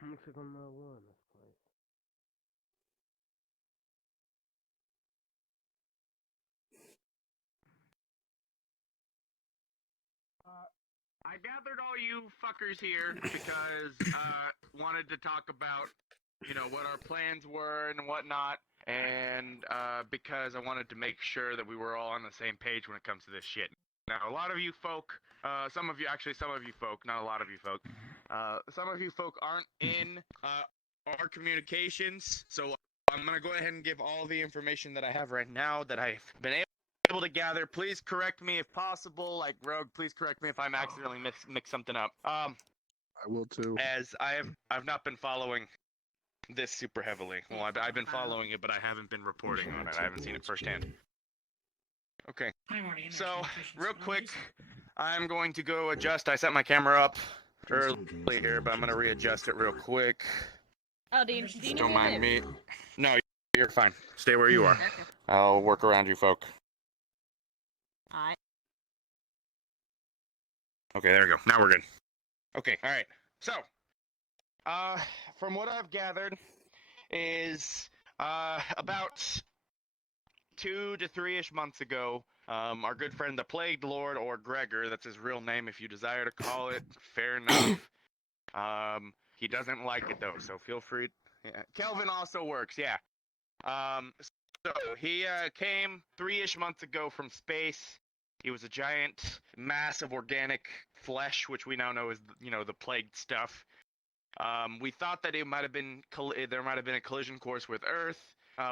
Looks like I'm not alone in this place. I gathered all you fuckers here because wanted to talk about, what our plans were and whatnot, and because I wanted to make sure that we were all on the same page when it comes to this shit. Now, a lot of you folk, some of you folk, not a lot of you folk, some of you folk aren't in our communications, so I'm gonna go ahead and give all the information that I have right now that I've been able to gather. Please correct me if possible. Like Rogue, please correct me if I'm accidentally mix something up. I will too. As I've not been following this super heavily. Well, I've been following it, but I haven't been reporting on it. I haven't seen it firsthand. Okay. So, real quick, I'm going to go adjust. I set my camera up early here, but I'm going to readjust it real quick. Oh, do you need Don't me mind to me. No, you're fine. Stay where you are. Okay. I'll work around you folk. Alright. Okay, there we go. Now we're good. Okay, alright. So, from what I've gathered is, about 2 to 3-ish months ago, our good friend the Plague Lord, or Gregor, that's his real name if you desire to call it, fair enough. He doesn't like it though, so feel free. Yeah. Kelvin also works, yeah. So he came 3-ish months ago from space. He was a giant mass of organic flesh, which we now know is, the plagued stuff. We thought that it might have been there might have been a collision course with Earth.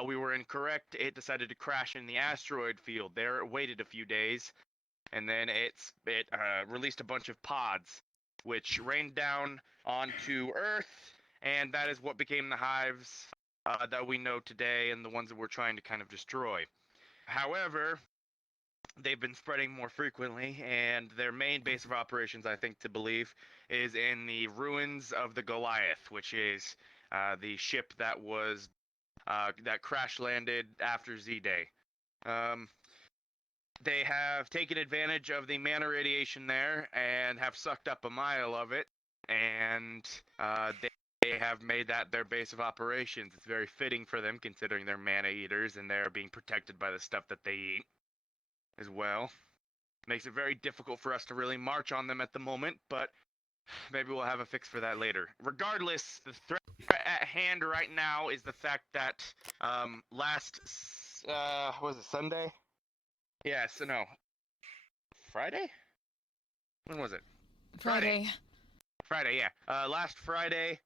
We were incorrect. It decided to crash in the asteroid field. There, it waited a few days, and then it released a bunch of pods, which rained down onto Earth, and that is what became the hives that we know today, and the ones that we're trying to kind of destroy. However, they've been spreading more frequently, and their main base of operations, I think to believe, is in the ruins of the Goliath, which is the ship that was that crash landed after Z-Day. They have taken advantage of the mana radiation there and have sucked up a mile of it, and they have made that their base of operations. It's very fitting for them, considering they're mana eaters and they're being protected by the stuff that they eat as well. Makes it very difficult for us to really march on them at the moment, but maybe we'll have a fix for that later. Regardless, the threat at hand right now is the fact that last was it Sunday? Yeah, so no. Friday? When was it? Friday. Friday, yeah. Last Friday,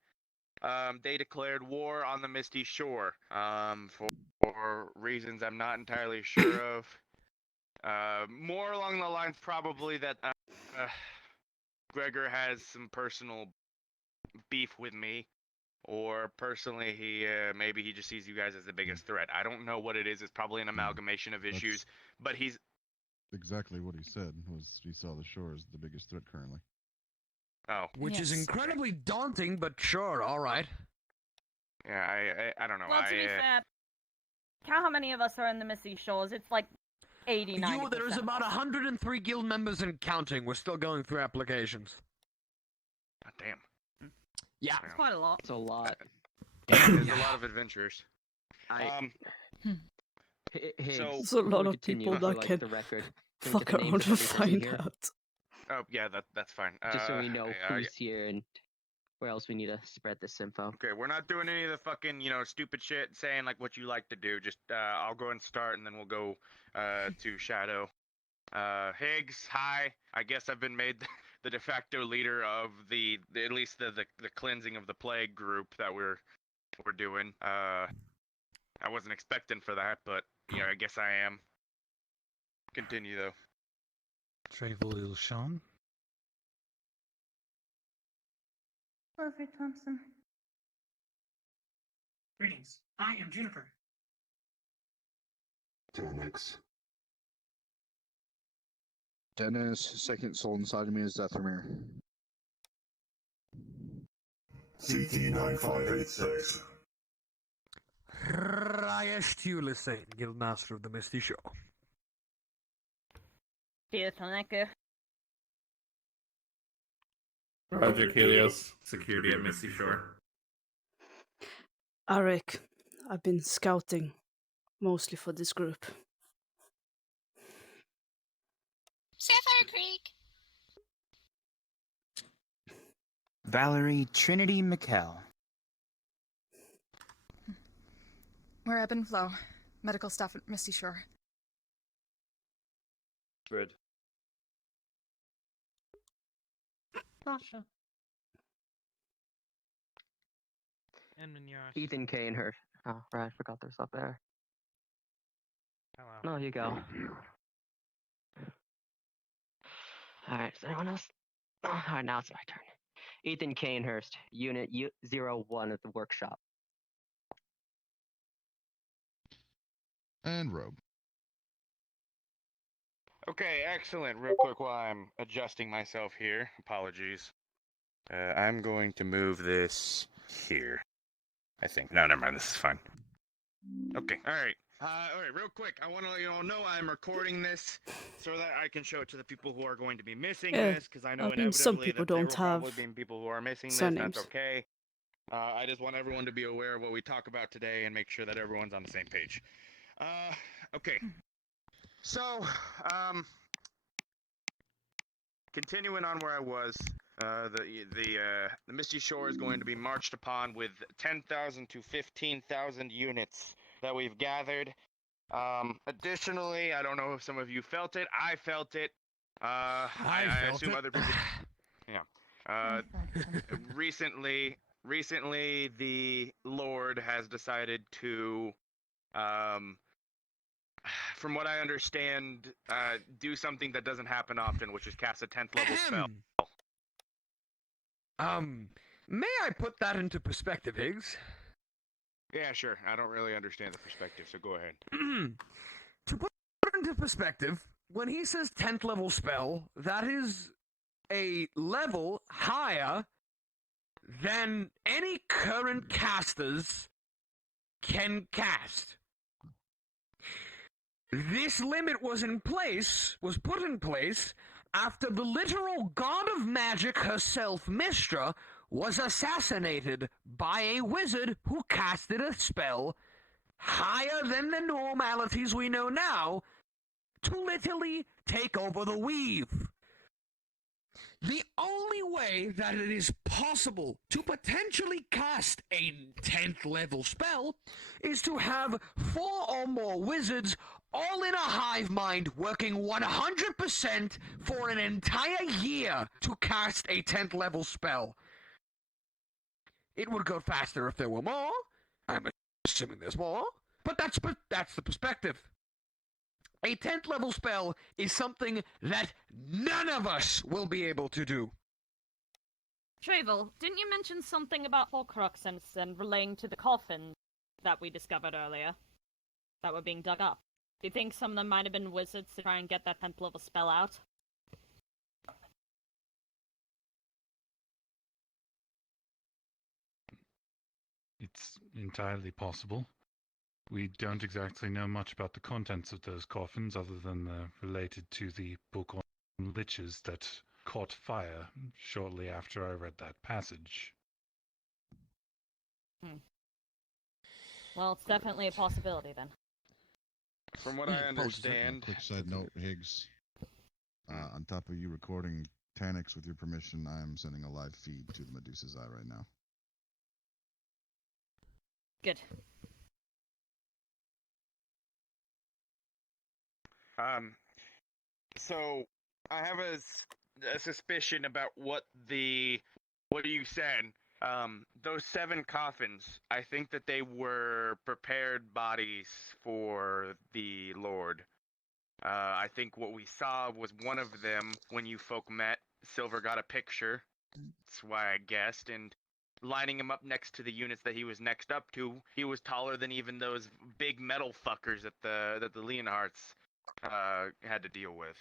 they declared war on the Misty Shore for reasons I'm not entirely sure of. More along the lines probably that Gregor has some personal beef with me, or personally maybe he just sees you guys as the biggest threat. I don't know what it is. It's probably an amalgamation of issues, but he's exactly what he said. Was he saw the shore as the biggest threat currently? Oh, which is incredibly daunting, but sure, all right. Yeah, I don't know. Well, to be fair, count how many of us are in the Misty Shores. It's like 80-90%. There's about 103 guild members and counting. We're still going through applications. God damn. Yeah. It's quite a lot. It's a lot. There's a lot of adventurers. So There's a lot of continue people for, that like, can the record. Can we fuck get the names around of and everybody find here? out. Oh yeah, that's fine. Just so we know yeah, who's here and where else we need to spread this info. Okay, we're not doing any of the fucking, stupid shit, saying like what you like to do. Just, I'll go and start, and then we'll go, to Shadow. Higgs, hi. I guess I've been made the de facto leader of at least the cleansing of the plague group that we're doing. I wasn't expecting for that, but, I guess I am. Continue, though. Trayvon Sean. Perfect, Thompson. Greetings. I am Juniper. 10x. Dennis, second soul inside of me is Zethamir. CT9586. Rayesh Tulisane, Guildmaster of the Misty Shore. Dear Taneka. Roger Kelios, security at Misty Shore. Arik, I've been scouting, mostly for this group. Sapphire Creek. Valerie Trinity McKell. We're Ebb and Flow, medical staff at Misty Shore. Red. Sasha. And Minyarash. Ethan K and her. Oh, right, I forgot there's up there. Hello. No, you go. Alright, is anyone else? Alright, now it's my turn. Ethan Canehurst, Unit 01 at the workshop. And Rogue. Okay, excellent. Real quick while I'm adjusting myself here. Apologies. I'm going to move this here. I think. No, never mind. This is fine. Okay, alright. Alright, real quick. I want to let you all know I'm recording this so that I can show it to the people who are going to be missing this, because I know inevitably some people that there will don't have probably be people who are missing this. surnames. That's okay. I just want everyone to be aware of what we talk about today and make sure that everyone's on the same page. Okay. So, continuing on where I was, the Misty Shore is going to be marched upon with 10,000 to 15,000 units that we've gathered. Additionally, I don't know if some of you felt it. I felt it. I assume other people. Yeah. Recently, the Lord has decided to, from what I understand, do something that doesn't happen often, which is cast a 10th level spell. May I put that into perspective, Higgs? Yeah, sure. I don't really understand the perspective, so go ahead. To put it into perspective, when he says 10th level spell, that is a level higher than any current casters can cast. This limit was put in place after the literal god of magic herself, Mistra, was assassinated by a wizard who casted a spell higher than the normalities we know now to literally take over the weave. The only way that it is possible to potentially cast a 10th level spell is to have 4 or more wizards all in a hive mind working 100% for an entire year to cast a 10th level spell. It would go faster if there were more. I'm assuming there's more. But that's the perspective. A 10th level spell is something that none of us will be able to do. Travel, didn't you mention something about Horcruxes and relating to the coffins that we discovered earlier? That were being dug up. Do you think some of them might have been wizards to try and get that 10th level spell out? It's entirely possible. We don't exactly know much about the contents of those coffins other than related to the book on liches that caught fire shortly after I read that passage. Well, it's definitely a possibility then. From what I understand... Quick side note, Higgs. On top of you recording Tanix with your permission, I am sending a live feed to the Medusa's Eye right now. Good. So I have a suspicion about what you said. Those 7 coffins, I think that they were prepared bodies for the Lord. I think what we saw was one of them when you folk met. Silver got a picture. That's why I guessed. And lining him up next to the units that he was next up to, he was taller than even those big metal fuckers that the Leonhards had to deal with.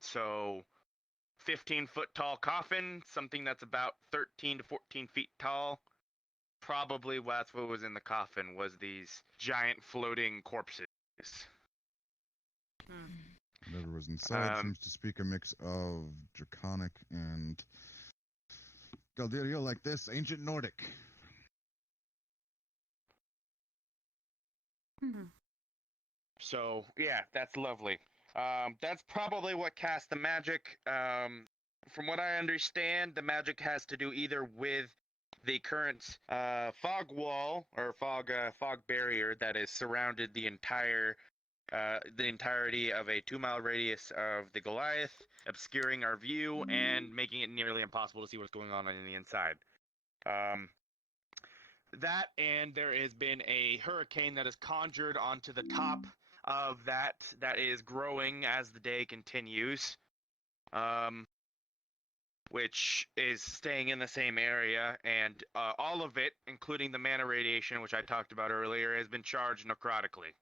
So 15-foot tall coffin, something that's about 13 to 14 feet tall. Probably that's what was in the coffin, was these giant floating corpses. Whatever was inside seems to speak a mix of Draconic and Galderio like this, ancient Nordic. So yeah, that's lovely. That's probably what cast the magic. From what I understand, the magic has to do either with the current fog wall or fog barrier that is surrounded the entirety of a 2-mile radius of the Goliath, obscuring our view and making it nearly impossible to see what's going on the inside. That, and there has been a hurricane that is conjured onto the top of that is growing as the day continues, which is staying in the same area, and all of it, including the mana radiation, which I talked about earlier, has been charged necrotically,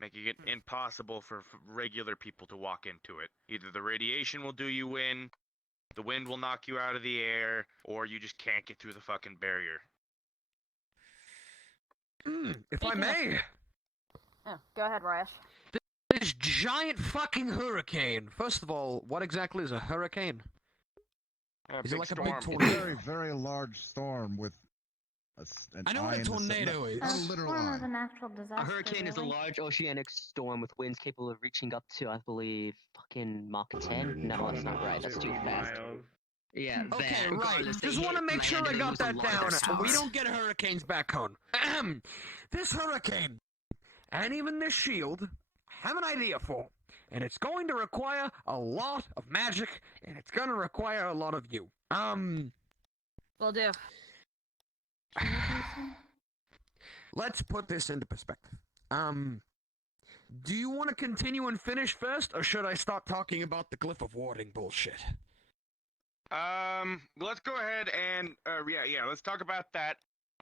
making it impossible for regular people to walk into it. Either the radiation will do you in, the wind will knock you out of the air, or you just can't get through the fucking barrier. If I may, Oh, go ahead, Rash. this giant fucking hurricane. First of all, what exactly is a hurricane? Is it like a big A tornado? very, very large storm with an I know eye what a in the tornado is. Not a literal eye. natural disaster. A hurricane is a large oceanic storm with winds capable of reaching up to, I believe, fucking Mach 10? No, that's not right. That's too fast. Yeah, Okay, that. right. Regardless, Just they want to hit make sure I land and it got was a that larger down. We storm. don't get hurricanes back home. This hurricane, and even this shield, I have an idea for. And it's going to require a lot of magic, and it's going to require a lot of you. Will do. Let's put this into perspective. Do you want to continue and finish first, or should I start talking about the Glyph of Warding bullshit? Let's go ahead and let's talk about that.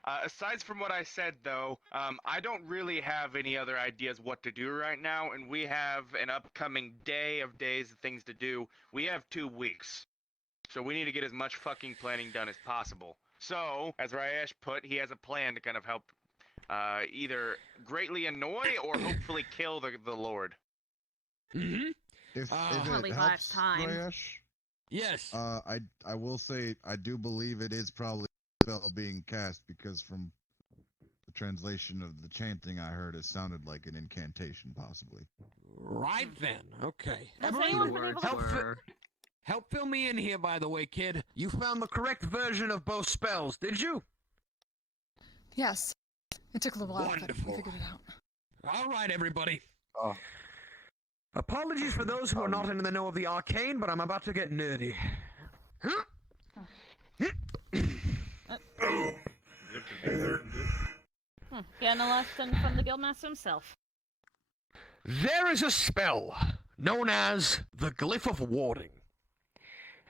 Aside from what I said, though, I don't really have any other ideas what to do right now, and we have an upcoming day of days of things to do. We have 2 weeks, so we need to get as much fucking planning done as possible. So, as Ryesh put, he has a plan to kind of help either greatly annoy or hopefully kill the Lord. Mm-hmm. If Probably it last helps, time. Rayesh, Yes. I will say I do believe it is probably a spell being cast because from the translation of the chanting I heard, it sounded like an incantation, possibly. Right then. Okay. Has Emery, anyone been able to... help fill me in here, by the way, kid. You found the correct version of both spells, did you? Yes. It took a little while, but Wonderful. we figured it out. All right, everybody. Oh. Apologies for those who are not in the know of the arcane, but I'm about to get nerdy. Getting a lesson from the Guildmaster himself. There is a spell known as the Glyph of Warding.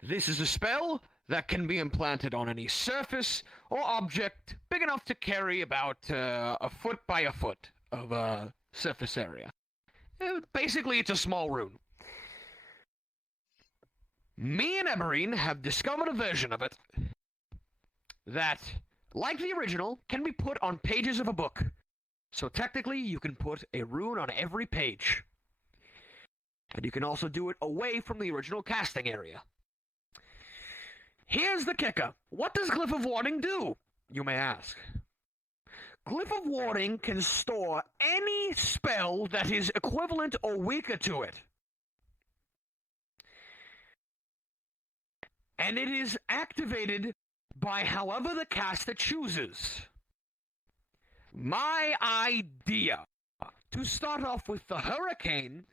This is a spell that can be implanted on any surface or object big enough to carry about a foot by a foot of surface area. Basically, it's a small rune. Me and Eberine have discovered a version of it that, like the original, can be put on pages of a book. So technically, you can put a rune on every page. And you can also do it away from the original casting area. Here's the kicker. What does Glyph of Warding do, you may ask? Glyph of Warding can store any spell that is equivalent or weaker to it. And it is activated by however the caster chooses. My idea, to start off with the Hurricane,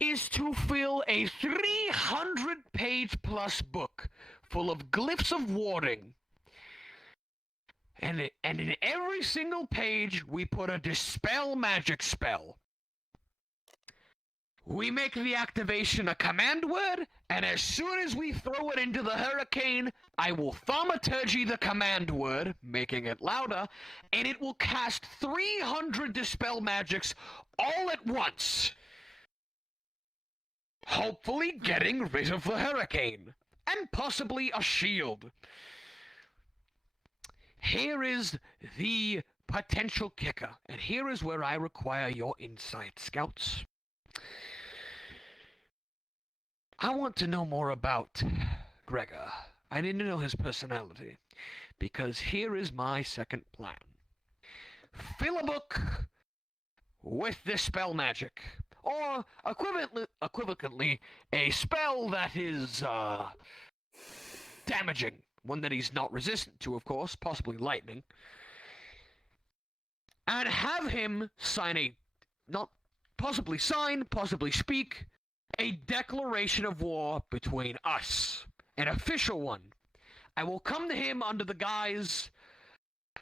is to fill a 300-page plus book full of Glyphs of Warding. And in every single page, we put a Dispel magic spell. We make the activation a command word, and as soon as we throw it into the Hurricane, I will thaumaturgy the command word, making it louder, and it will cast 300 Dispel magics all at once. Hopefully getting rid of the Hurricane, and possibly a shield. Here is the potential kicker, and here is where I require your insight, scouts. I want to know more about Gregor. I need to know his personality, because here is my second plan. Fill a book with this spell magic. Or, equivalently, a spell that is, damaging. One that he's not resistant to, of course, possibly lightning. And have him sign possibly speak, a declaration of war between us. An official one. I will come to him under the guise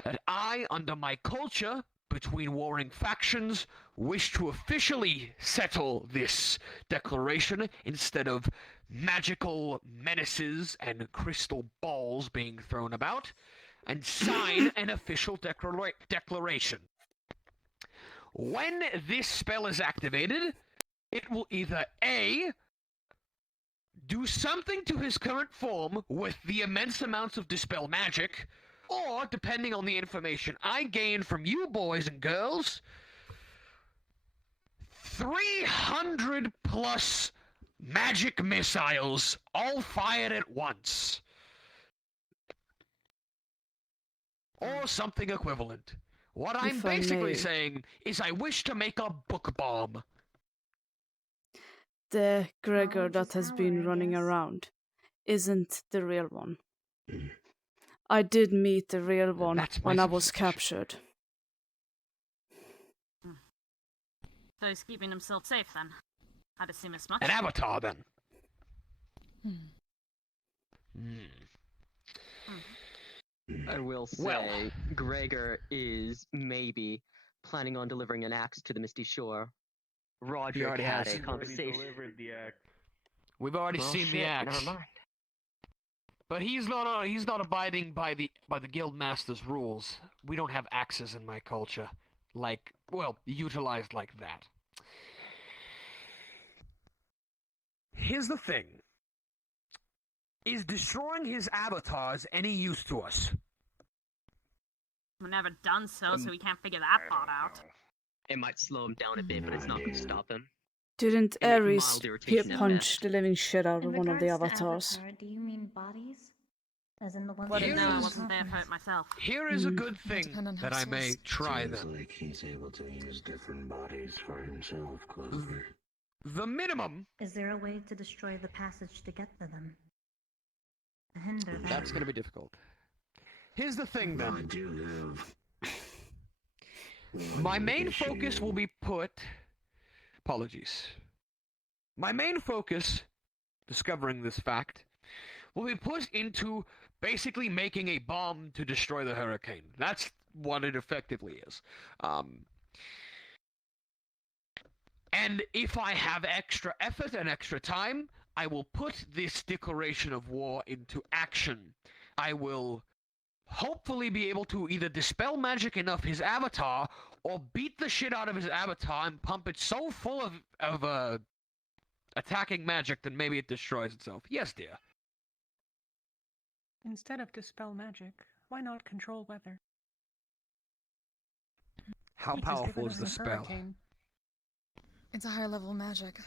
that I, under my culture, between warring factions, wish to officially settle this declaration instead of magical menaces and crystal balls being thrown about, and sign an official declaration. When this spell is activated, it will either A, do something to his current form with the immense amounts of dispel magic, or, depending on the information I gain from you boys and girls, 300 plus magic missiles all fired at once. Or something equivalent. What I'm If I basically may. saying is I wish to make a book bomb. The Gregor Knowledge that is has power, been I running guess. around isn't the real one. I did meet the real one That's my when I was suspicion. captured. So he's keeping himself safe then. I'd assume as much. An avatar, then. I will say, Well. Gregor is maybe planning on delivering an axe to the Misty Shore. Roderick already had has. a conversation. We've already Well, seen the shit, axe. never mind. But he's not abiding by the guild master's rules. We don't have axes in my culture, utilized like that. Here's the thing. Is destroying his avatars any use to us? We've never done so we can't figure that part out. It might slow him down a bit, but it's not going to stop him. Didn't It may Ares mild irritation at punch best. the living shit out In of one of the regards to avatars? Avatar, do you mean bodies? As in the ones Well, that no, I use wasn't there for it myself. Here is a Mm. good thing depend on how that I may source- try Seems them. like he's able to use different bodies for himself, Clover. The minimum. Is there a way to destroy the passage to get to them? To hinder them? That's going to be difficult. Here's the thing, I then. do have My one main issue. focus will be put... Apologies. My main focus, discovering this fact, will be put into basically making a bomb to destroy the hurricane. That's what it effectively is. And if I have extra effort and extra time, I will put this declaration of war into action. I will hopefully be able to either dispel magic enough his avatar, or beat the shit out of his avatar and pump it so full of attacking magic that maybe it destroys itself. Yes, dear. Instead of dispel magic, why not control weather? How He just powerful given is us the a spell? hurricane. It's a higher level magic.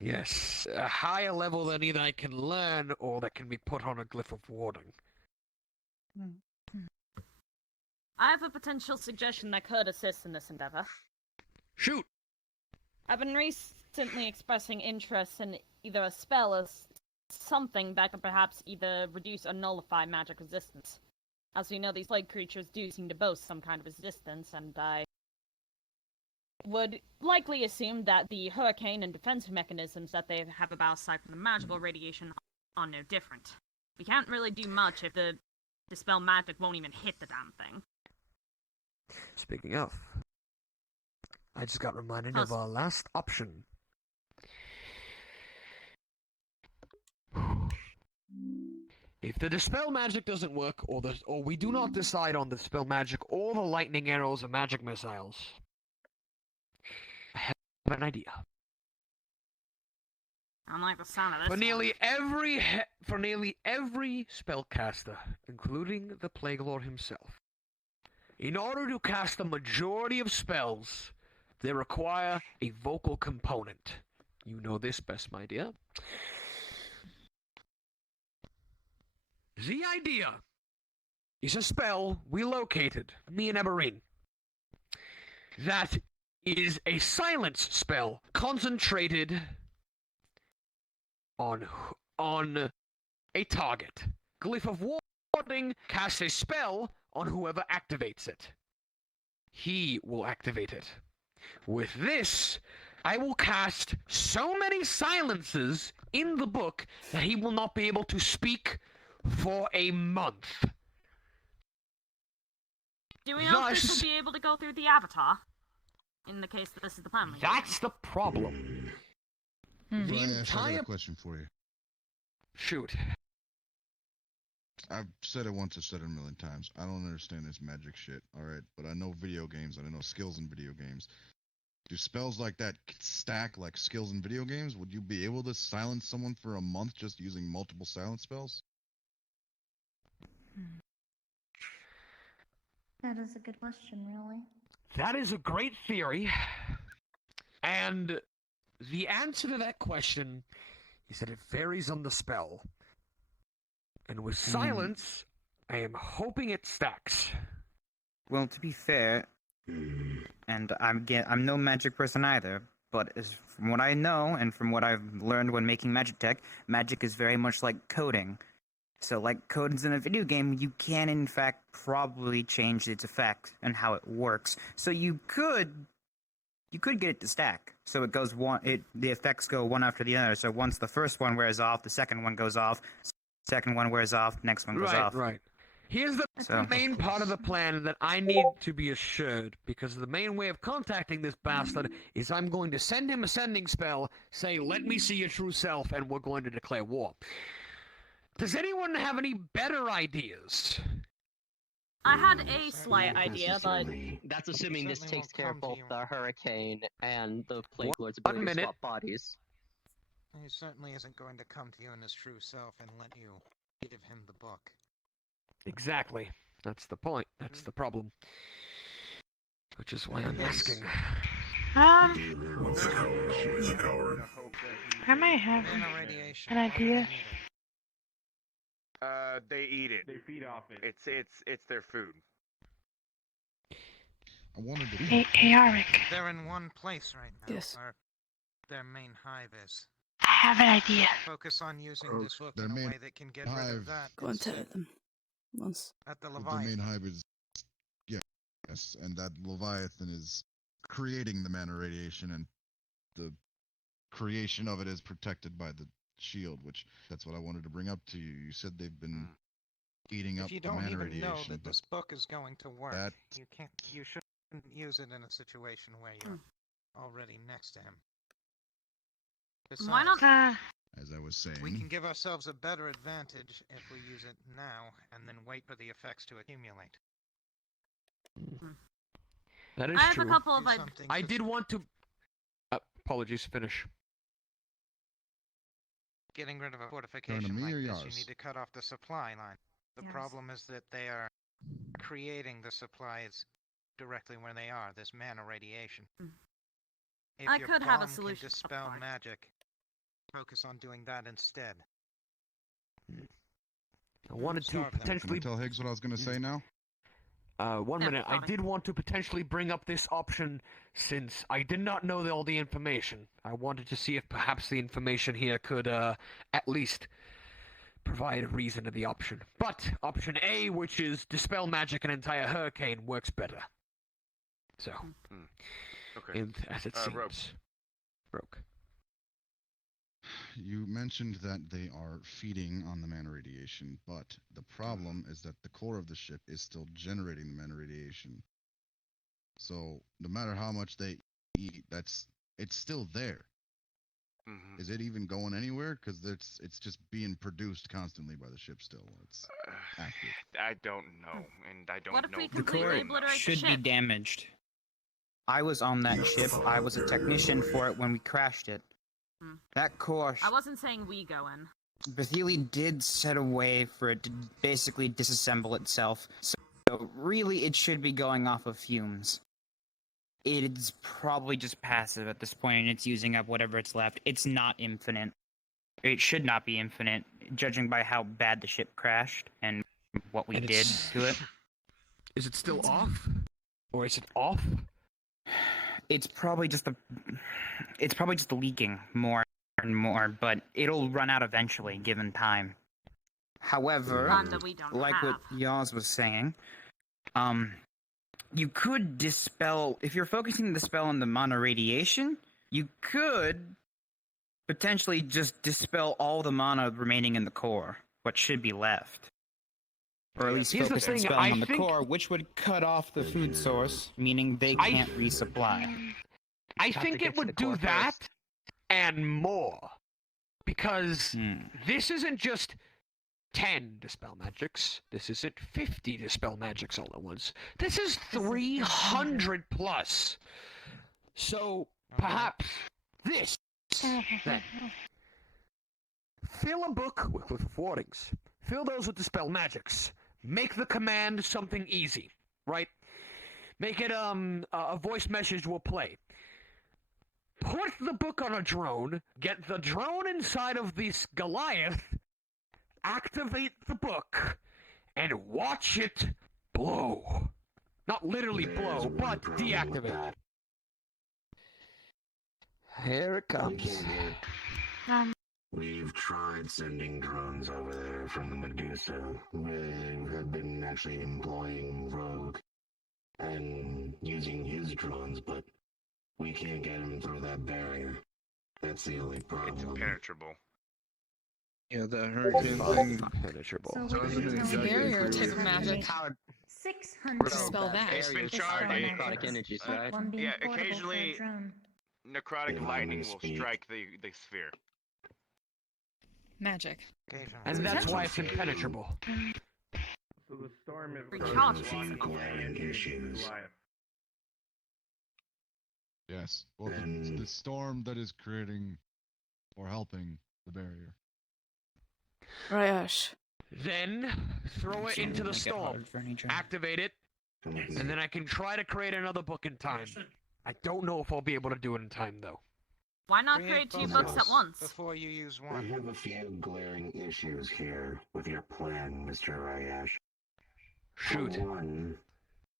Yes, a higher level than either I can learn or that can be put on a glyph of warding. I have a potential suggestion that could assist in this endeavor. Shoot! I've been recently expressing interest in either a spell or something that could perhaps either reduce or nullify magic resistance. As we know, these plague creatures do seem to boast some kind of resistance, and I would likely assume that the hurricane and defense mechanisms that they have about aside from the magical radiation are no different. We can't really do much if the dispel magic won't even hit the damn thing. Speaking of, I just got reminded of our last option. If the dispel magic doesn't work, or we do not decide on the dispel magic or the lightning arrows or magic missiles, I have an idea. I don't like the sound of this. For nearly every spellcaster, including the Plague Lord himself, in order to cast the majority of spells, they require a vocal component. You know this best, my dear. The idea is a spell we located, me and Eberine, that is a silence spell concentrated on a target. Glyph of Warding casts a spell on whoever activates it. He will activate it. With this, I will cast so many silences in the book that he will not be able to speak for a month. Do we know if this Thus- will be able to go through the avatar? In the case that this is the plan. That's the problem. The Brian, I got entire... a question for you. Shoot. I've said it once, I've said it a million times. I don't understand this magic shit, alright? But I know video games, and I know skills in video games. Do spells like that stack like skills in video games? Would you be able to silence someone for a month just using multiple silence spells? That is a good question, really. That is a great theory. And the answer to that question is that it varies on the spell. And with silence, I am hoping it stacks. Well, to be fair, and I'm no magic person either, but from what I know and from what I've learned when making magic tech, magic is very much like coding. So like codes in a video game, you can in fact probably change its effect and how it works. So you could get it to stack. So it goes the effects go one after the other. So once the first one wears off, the second one goes off, second one wears off, next one goes off. Right. Here's the main part of the plan that I need to be assured, because the main way of contacting this bastard is I'm going to send him a sending spell, say, let me see your true self, and we're going to declare war. Does anyone have any better ideas? I had a slight idea, but... That's assuming this takes care of both the hurricane and the plague lord's One ability to minute. swap bodies. He certainly isn't going to come to you in his true self and let you give him the book. Exactly. That's the point. That's the problem. Which is why I'm asking. What's a coward? Always a coward. I might have an idea. They eat it. They feed off it. It's their food. I wanted to... Hey, Arik. They're in one place right now. Yes. Where their main hive is. I have an idea. Focus on using this book Their in a main way that can get rid hive. of that. Go and tell instead. them. Once. At the The main Leviathan. hive is... Yes, and that Leviathan is creating the mana radiation, and the creation of it is protected by the shield, which that's what I wanted to bring up to you. You said they've been eating up If you the don't mana even radiation, know that but this book is going to work, that- you shouldn't use it in a situation where you're already next to him. Besides, Why not? as I was saying, we can give ourselves a better advantage if we use it now and then wait for the effects to accumulate. That is I have true. a couple of Do ideas. something I to did want to... apologies, finish. Getting rid of a fortification me like or this, yours? you need to cut off the supply line. The Yes. problem is that they are creating the supplies directly where they are, this mana radiation. If I your could have a bomb can solution to dispel supply. magic, focus on doing that instead. I wanted to Starve them. can I potentially... tell Higgs what I was going to say now? One Yeah, minute. I fine. did want to potentially bring up this option since I did not know all the information. I wanted to see if perhaps the information here could at least provide a reason to the option. But option A, which is dispel magic an entire hurricane, works better. So, Okay. as it Rogue. seems. Broke. You mentioned that they are feeding on the mana radiation, but the problem is that the core of the ship is still generating the mana radiation. So no matter how much they eat, it's still there. Mhm. Is it even going anywhere? Because it's just being produced constantly by the ship still. It's active. I don't know, and I don't What if know. we if The completely core obliterate the should be ship? damaged. I was on that ship. I was a technician for it when we crashed it. That core... I wasn't saying we go in. Betheli did set a way for it to basically disassemble itself, so really it should be going off of fumes. It's probably just passive at this point, and it's using up whatever it's left. It's not infinite. It should not be infinite, judging by how bad the ship crashed and what we And did it's- to it. Is it still off? Or is it off? It's probably just leaking more and more, but it'll run out eventually, given time. However, Thunder we don't like what have. Yaz was saying, you could dispel, if you're focusing the spell on the mana radiation, you could potentially just dispel all the mana remaining in the core, what should be left. Or at least Here's the focus the thing, spelling I on the think- core, which would cut off the food source, meaning they can't resupply. I think it would do that and more. Because this isn't just 10 Dispel Magics. This isn't 50 Dispel Magics all at once. This is 300 plus. So, perhaps this, then. Fill a book with warnings. Fill those with Dispel Magics. Make the command something easy, right? Make it a voice message will play. Put the book on a drone, get the drone inside of this Goliath, activate the book, and watch it blow. Not literally blow, but deactivate. Here it comes. We've tried sending drones over there from the Medusa. We have been actually employing Rogue and using his drones, but we can't get him through that barrier. That's the only problem. It's impenetrable. Yeah, the hurricane thing. Impenetrable. It's a barrier type of magic. 600 Spell that. It's been charged. Necrotic energies, right? One being Yeah, portable for a occasionally drone. necrotic Yeah, lightning I'm gonna will speak. strike the sphere. Magic. And that's why it's impenetrable. So the storm is Recharge. There's a few glaring issues. Yes. Well, And- the storm that is creating or helping the barrier. Ryash. Then throw it into the storm. Activate it, and then I can try to create another book in time. I don't know if I'll be able to do it in time, though. Why not create two books at once? Before you use I one. have a few glaring issues here with your plan, Mr. Ryash. Shoot. For one,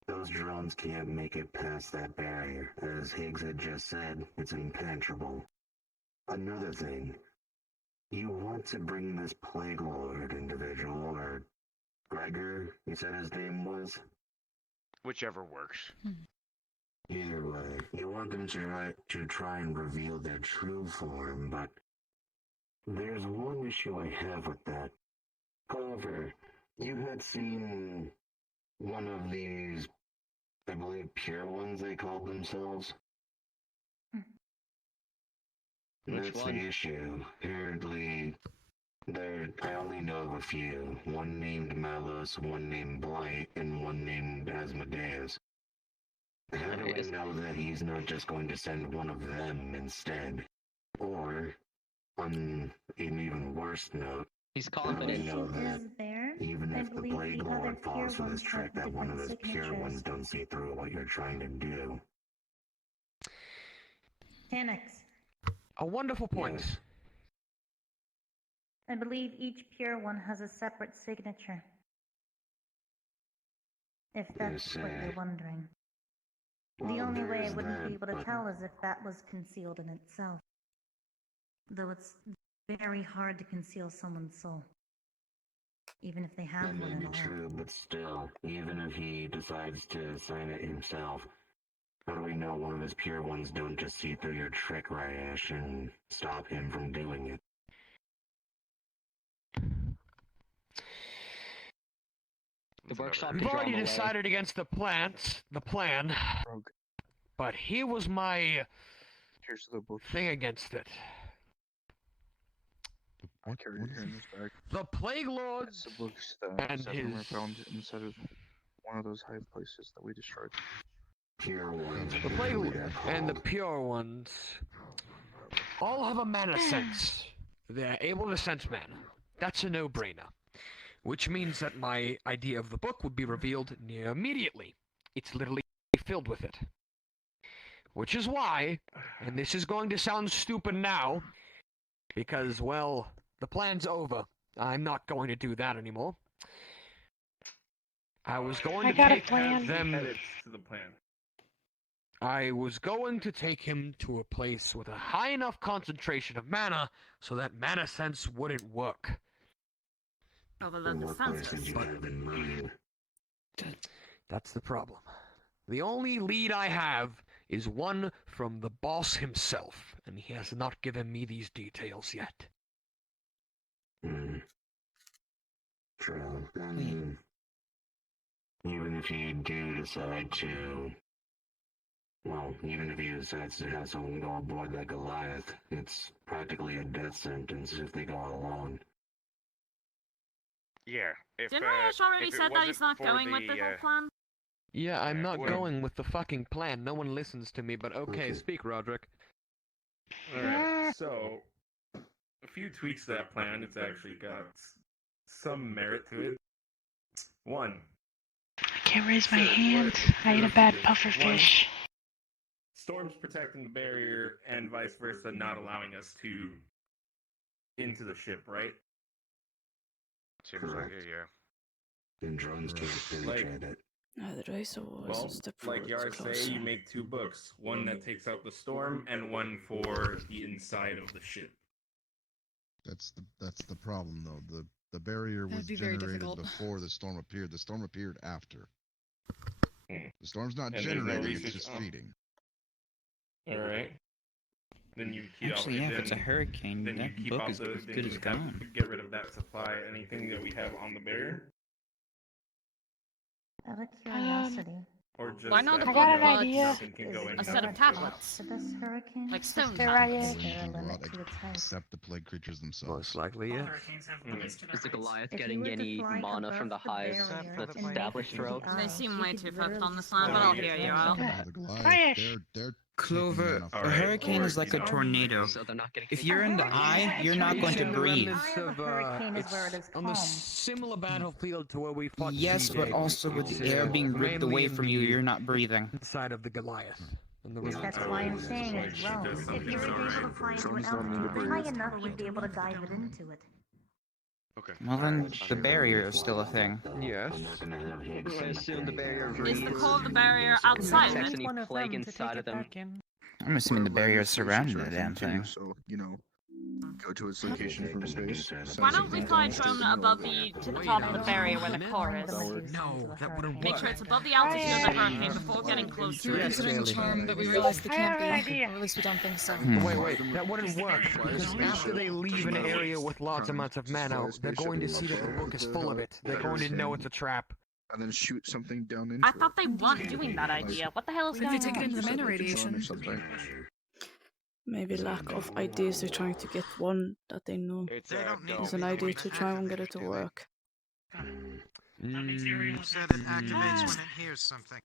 those drones can't make it past that barrier. As Higgs had just said, it's impenetrable. Another thing, you want to bring this Plague Lord individual, or Gregor, you said his name was? Whichever works. Either way, you want them to try and reveal their true form, but there's one issue I have with that. However, you had seen one of these, I believe, pure ones they called themselves. Which That's one? the issue. Apparently, I only know of a few. One named Malus, one named Blight, and one named Asmodeus. How do I know that he's not just going to send one of them instead? Or, on an even worse note, He's how do we confident. know that Is there? even I if the believe Plague the other Lord pure falls for this ones trick, have that one of those different pure signatures. ones don't see through what you're trying to do? Tanix. A wonderful point. Yes. I believe each pure one has a separate signature. If that's what you're wondering. The Well, only way I there's wouldn't that, be able to but- tell is if that was concealed in itself. Though it's very hard to conceal someone's soul. Even if they have That one may at be all. true, but still, even if he decides to sign it himself, how do we know one of his pure ones don't just see through your trick, Ryash, and stop him from doing it? The workshop We've to draw already him away. decided against the plan, but here was my Here's the book. thing against it. I carried it here in this bag. The Plague Lords The books that and Seven were his found inside of one of those high places that we destroyed. Pure ones. The Plague and the Pure Ones all have a mana sense. They're able to sense mana. That's a no-brainer. Which means that my idea of the book would be revealed near immediately. It's literally filled with it. Which is why, and this is going to sound stupid now, because, well, the plan's over. I'm not going to do that anymore. I was going I to got a take plan. them... Edits to the plan. I was going to take him to a place with a high enough concentration of mana so that mana sense wouldn't work. Overload the What place did senses. you have in mind? That's the problem. The only lead I have is one from the boss himself, and he has not given me these details yet. True. I mean, even if you do decide to, well, even if he decides to have someone go aboard that Goliath, it's practically a death sentence if they go alone. Yeah. If, Didn't Rayesh already if it said that wasn't he's not for going with the whole plan? Yeah, I'm not well- going with the fucking plan. No one listens to me, but okay, speak, Roderick. Alright, so a few tweaks to that plan. It's actually got some merit to it. One. I can't raise my hands. I ate a bad puffer fish. Storm's protecting the barrier and vice versa, not allowing us to into the ship, right? Seems like it, yeah. And drones can't penetrate it. The race was Well, a step like forward, Yar closer. say, you make 2 books. One that takes out the storm, and one for the inside of the ship. That's the problem though. The barrier was That'd be very generated difficult. before the storm appeared. The storm appeared after. Hmm. The storm's not And there's no generating; it's research just on- feeding. Alright. Then you keep Actually, yeah, if it's a hurricane, then you that keep book out is the, as then good you as have gone. to get rid of that supply. Anything that we have on the barrier, Out of curiosity, or just Why not that put got an like idea. nothing can go in. a set of tablets? to this hurricane? Like stone Sister tablets. Is Rayesh. there a Can go limit out to its height? except the plague creatures themselves. Most likely, yeah. Is the Goliath If you getting were to any fly mana above from the the hives barrier that's and established make it rogues? to the They eye, seem you way could too focused literally on this just plan, but fly I'll over hear the you edge out. of it. The Goliath, Rayesh. they're Clover, taking mana a from hurricane or, is like you a know, tornado. So they're not getting If you're in the eye, you're not going to Using the breathe. remnants The eye of a hurricane is it's where it is on the calm. similar battlefield to where we fought Yes, but D-Day. also with It's, the air being ripped mainly away in from you, the you're not breathing. inside of the Goliath. And the That's remnants. why I'm saying as well. does If something you were similar. able to fly into an Drones don't need to altitude high breathe. enough, you'd be able to dive it into it. Okay. Well then, the barrier is still a thing. Yes. I'm not gonna have Higgs I assume the barrier Is the breathes. core of the barrier outside of Detects it? any One of plague them to inside take of it them. back in. I'm assuming the barrier is surrounding the Tracking damn too, thing. So, go to its location from space. Why don't we fly drone above to the top of the barrier where the core is? No, that wouldn't Make work. sure it's above the altitude of the hurricane before getting close to Through it. incident Yes, charm that we Bailey. realized they I can't have an be. idea. Or at least we don't think so. Wait, that wouldn't work. Because after they leave an area with large amounts of mana, they're going to see that the book is full of it. They're going to know it's a trap. And then shoot something down into I thought they weren't doing that idea. What the hell is What if they going take it into on? the mana Or radiation? something. Maybe lack of ideas. They're trying to get one that they know. It's They don't need As to an be the idea one to that try and get it activates, to do they? work. Who said it activates when it hears something?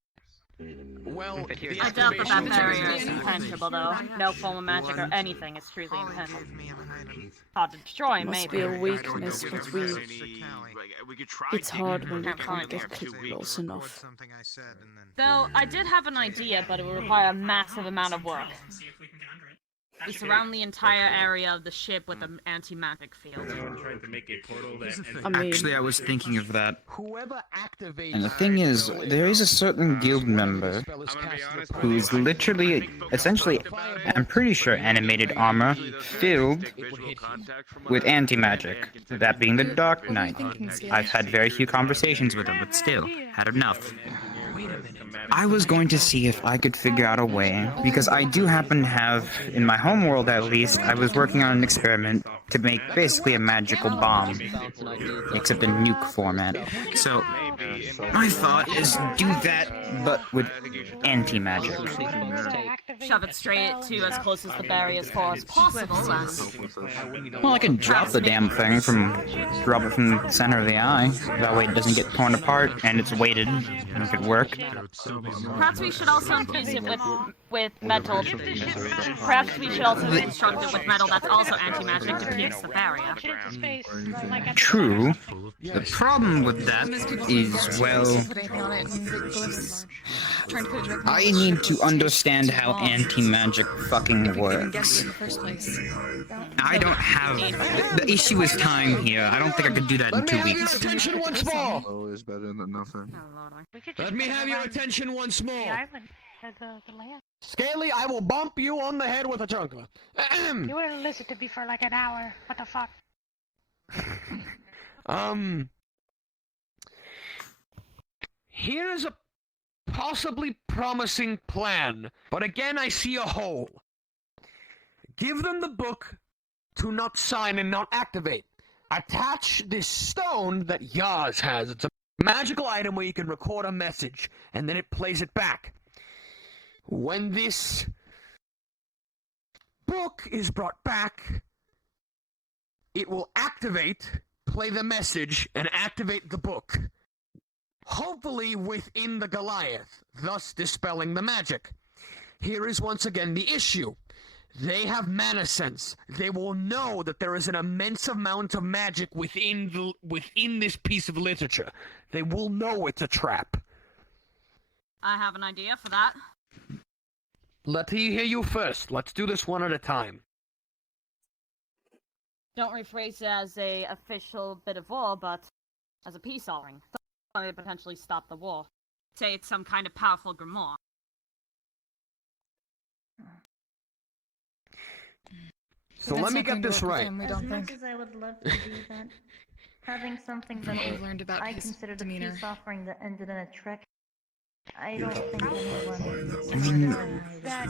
Well, If it hears the I doubt that that activation barrier is is impenetrable, though. No form of magic or anything is truly Holly impenetrable. gave me an item. Hard to destroy, Must maybe. be a I don't weakness, know but if we. it's Callie. We could try It's hard when you Can't can't find get it. close Record enough. something I said and then Though, I did have an idea, but it would require a massive amount of work. We surround the entire area of the ship with an anti-magic field. Someone tried to make a portal that I mean, Actually, I was thinking of that. Whoever activates And the thing is, there is a certain guild member who is literally, essentially, I'm pretty sure animated armor filled with anti-magic. That being the Dark Knight. I've had very few conversations with him, but still, had enough. I was going to see if I could figure out a way, because I do happen to have, in my home world at least, I was working on an experiment to make basically a magical bomb, except in nuke format. So, my thought is do that, but with anti-magic. Shove it straight to as close as the barrier's core as possible, and Well, I can drop the damn thing drop it from the center of the eye. That way it doesn't get torn apart, and it's weighted, and it could work. perhaps we should also infuse it with metal. Perhaps we should also construct it with metal that's also anti-magic to pierce the barrier. True. The problem with that is, well, I need to understand how anti-magic fucking works. I don't have... The issue is time here. I don't think I could do that in 2 weeks. attention once more! Low is better than nothing. Let me have your attention once more! for the land. Scaly, I will bump you on the head with a chunkler. You wouldn't listen to me for like an hour. What the fuck? Here's a possibly promising plan, but again I see a hole. Give them the book to not sign and not activate. Attach this stone that Yaz has. It's a magical item where you can record a message, and then it plays it back. When this book is brought back, it will activate, play the message, and activate the book. Hopefully within the Goliath, thus dispelling the magic. Here is once again the issue. They have mana sense. They will know that there is an immense amount of magic within this piece of literature. They will know it's a trap. I have an idea for that. Let me hear you first. Let's do this one at a time. Don't rephrase it as a official bit of war, but as a peace offering. Something to potentially stop the war. Say it's some kind of powerful grimoire. So let me get this right. As much as I would love to do that, having something that We've learned about I his considered a demeanor. peace offering that ended in a trick, I don't think anyone That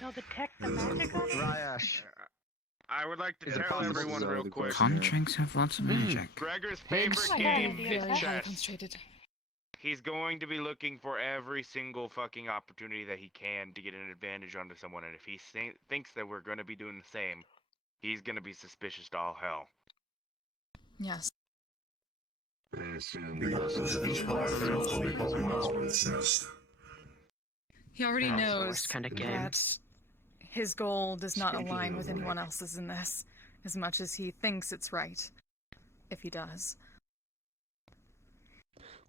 they'll detect the magic on it? Ryash. I would like to tell everyone real quick. Contracts have lots of magic. Gregor's favorite Biggs. game Very is highly chess. concentrated. He's going to be looking for every single fucking opportunity that he can to get an advantage onto someone, and if he thinks that we're going to be doing the same, he's going to be suspicious to all hell. Yes. He already knows kind of game. that his goal does not align with anyone else's in this, as much as he thinks it's right, if he does.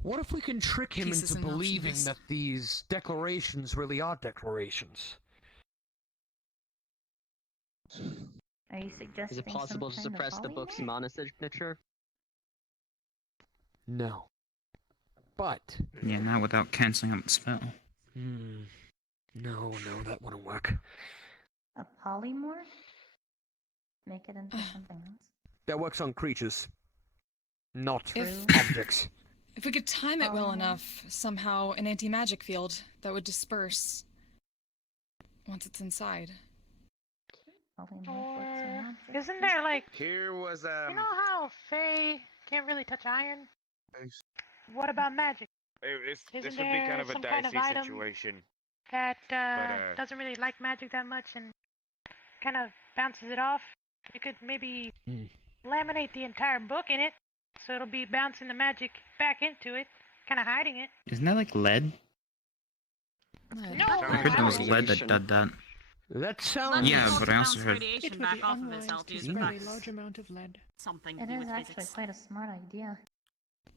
What if we can trick him Pieces into and believing options. that these declarations really are declarations? Are you suggesting Is it possible to some kind of suppress the book's polymer? mana signature? No. But... Yeah, not without canceling out the spell. No, that wouldn't work. A polymorph? Make it into something else? That works on creatures, not If- objects. If we could time it well enough, somehow an anti-magic field that would disperse once it's inside. Polymorph works in objects. Isn't there like, Here was, you know how Fae can't really touch iron? What about magic? this Isn't would be kind there of a some kind of dicey item? situation. That But, doesn't really like magic that much and kind of bounces it off. You could maybe laminate the entire book in it, so it'll be bouncing the magic back into it, kind of hiding it. Isn't that like lead? No, I heard there was lead that did that. That sounds... Yeah, but I also heard... Radiation back off of itself to very affect large amount of lead. something It to do is with actually physics. quite a smart idea.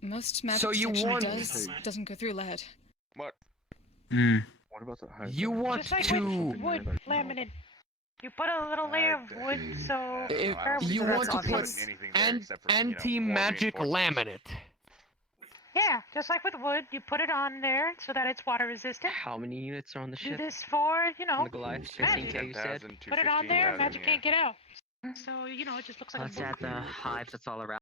Most magic So you detection want- doesn't go through lead. What? What about the high? You want Just like to... with wood laminate. You put a little layer of wood, so If carbon you want to put dioxide- anti-magic laminate. Yeah, just like with wood, you put it on there so that it's water resistant. How many units are on the Do ship? this for, On the Goliath, magic. 15K you said? Put it on there, magic can't get out. So, it just looks like Let's a add book. the hive that's all around.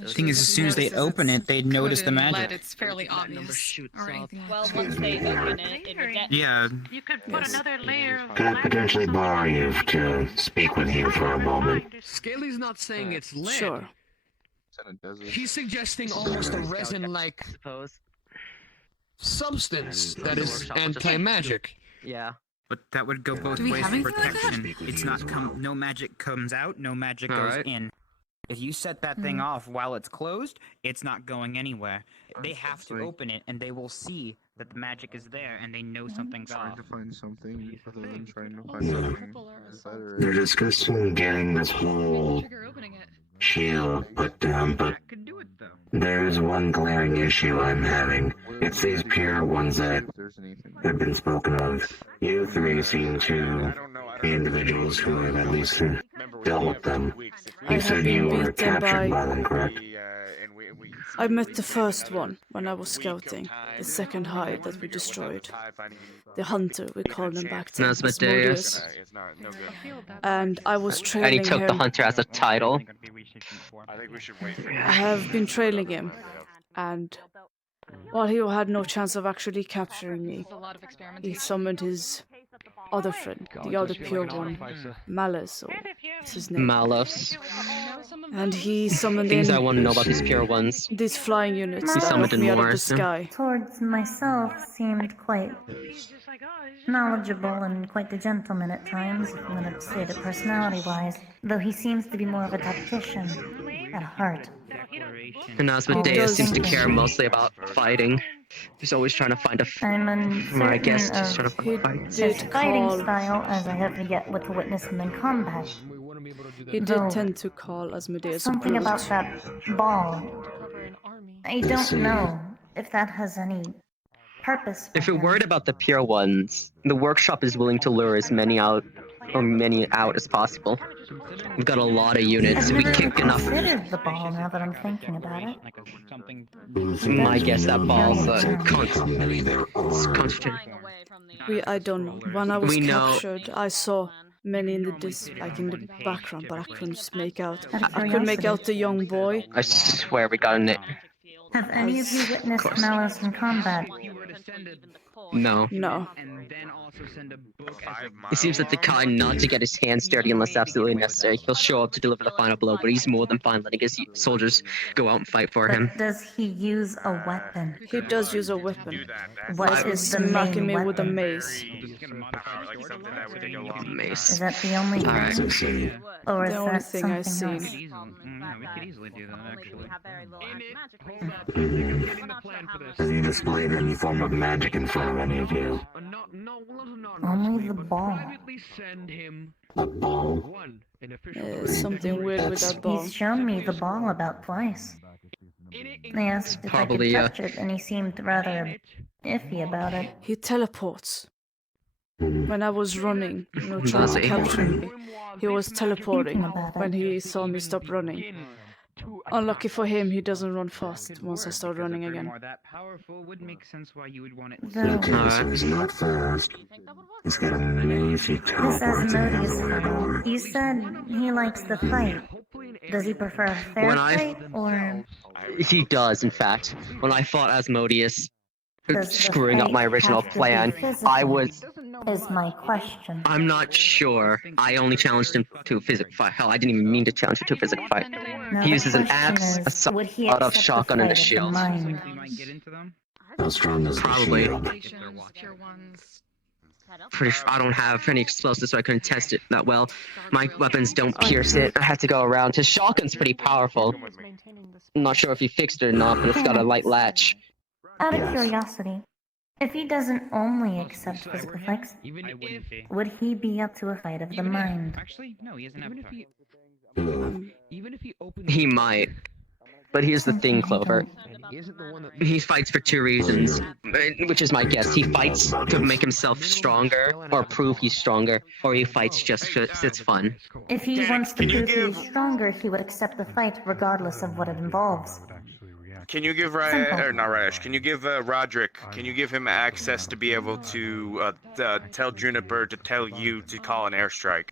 The thing is, as soon as they open it, they'd notice the Coated in lead, magic. it's fairly That number obvious. shoots Or up. anything like Well, that. once they open it, it would get... Yeah. You could put another layer of Can I potentially borrow you to speak with you for a moment? Scaly's not saying it's lead. Sure. He's suggesting almost a resin-like substance that is anti-magic. Yeah. But that would go both Do we ways have for anything like that? protection. It's not no magic comes out, no magic goes Alright. in. If you set that thing off while it's closed, it's not going anywhere. They have to open it, and they will see that the magic is there, and they know something's off. To find something other than trying to find something. Is that a- They're discussing getting this whole Trigger opening it. shield put down, but Could do it though. there's one glaring issue I'm having. It's these pure ones that If there's anything. have been spoken of. You three seem to be individuals who have at least dealt with them. I You have said been you were beaten captured by them, correct? I met the first one when I was scouting, the second hive that we destroyed. The hunter, we called him back then, Asmodeus. And I was And trailing he took him. the hunter as a title. I think we should wait for I have been trailing him, and while he had no chance of actually capturing me, he summoned his other friend, the other pure one, Malus, or what's his name? Malus. And he summoned Things in I want to know about these pure ones. these flying units He that summoned knocked in me out of the Morris, yeah. sky. Towards myself seemed quite knowledgeable and quite the gentleman at times, if I'm going to say it personality-wise, though he seems to be more of a tactician at heart. And Asmodeus seems to care mostly about fighting. He's always trying to find a I'm uncertain I guess of just trying to fight. his fighting style, as I have yet with to witness him in combat. He did tend to call Asmodeus a Something brute. about that ball. I don't know if that has any purpose. If you're worried about the pure ones, the workshop is willing to lure as many out as possible. We've got a lot of units. I've We never kick enough. considered the ball now that I'm thinking about it. I guess that ball's I don't know. When I was We know- captured, I saw many in the in the background, but I couldn't just make out. I could make out the young boy. I swear we got it. Have any of you witnessed Malus in combat? No. No. He seems like the kind not to get his hands dirty unless absolutely necessary. He'll show up to deliver the final blow, but he's more than fine letting his soldiers go out and fight for him. But does he use a weapon? He does use a weapon. What is the smacking me main with a weapon? mace. Mace. Is that the only Alright. thing? Or is The only that thing something I've seen. else? We could easily do that, actually. Has he displayed any form of magic in front of any of you? Only the ball. The ball? Something weird with that ball. He's shown me the ball about twice. I asked if Probably, I could touch it, and he seemed rather iffy about it. He teleports. When I was running, trying to Does he? capture me, he was teleporting Thinking about it. when he saw me stop running. Unlucky for him, he doesn't run fast once I start running again. More that powerful would make sense why you would want it. Okay, so he's not fast. He's got a macy This teleport. Asmodeus, you said he likes the fight. Does he prefer a fair When I- fight, or He does, in fact. When I fought Asmodeus, does the screwing up fight my original have to be plan, physical? I was... Is my question. I'm not sure. I only challenged him to a physical fight. Hell, I didn't even mean to challenge him to a physical fight. Now He the uses an question axe, is, would he a sawed-off accept the shotgun, and a fight of the shield. mind? How strong is the Probably. shield? Pretty sure I don't have any explosives, so I couldn't test it that well. My weapons don't pierce it. I had to go around. His shotgun's pretty powerful. I'm not sure if he fixed it or not, but it's got a light latch. Out of curiosity, if he doesn't only accept physical fights, would he be up to a fight of the mind? Actually, no, he doesn't have He might. But here's the thing, Clover. He fights for two reasons, which is my guess. He fights to make himself stronger, or prove he's stronger, or he fights just because it's fun. If he wants to prove he is stronger, he would accept the fight regardless of what it involves. Can you give can you give Roderick, can you give him access to be able to tell Juniper to tell you to call an airstrike?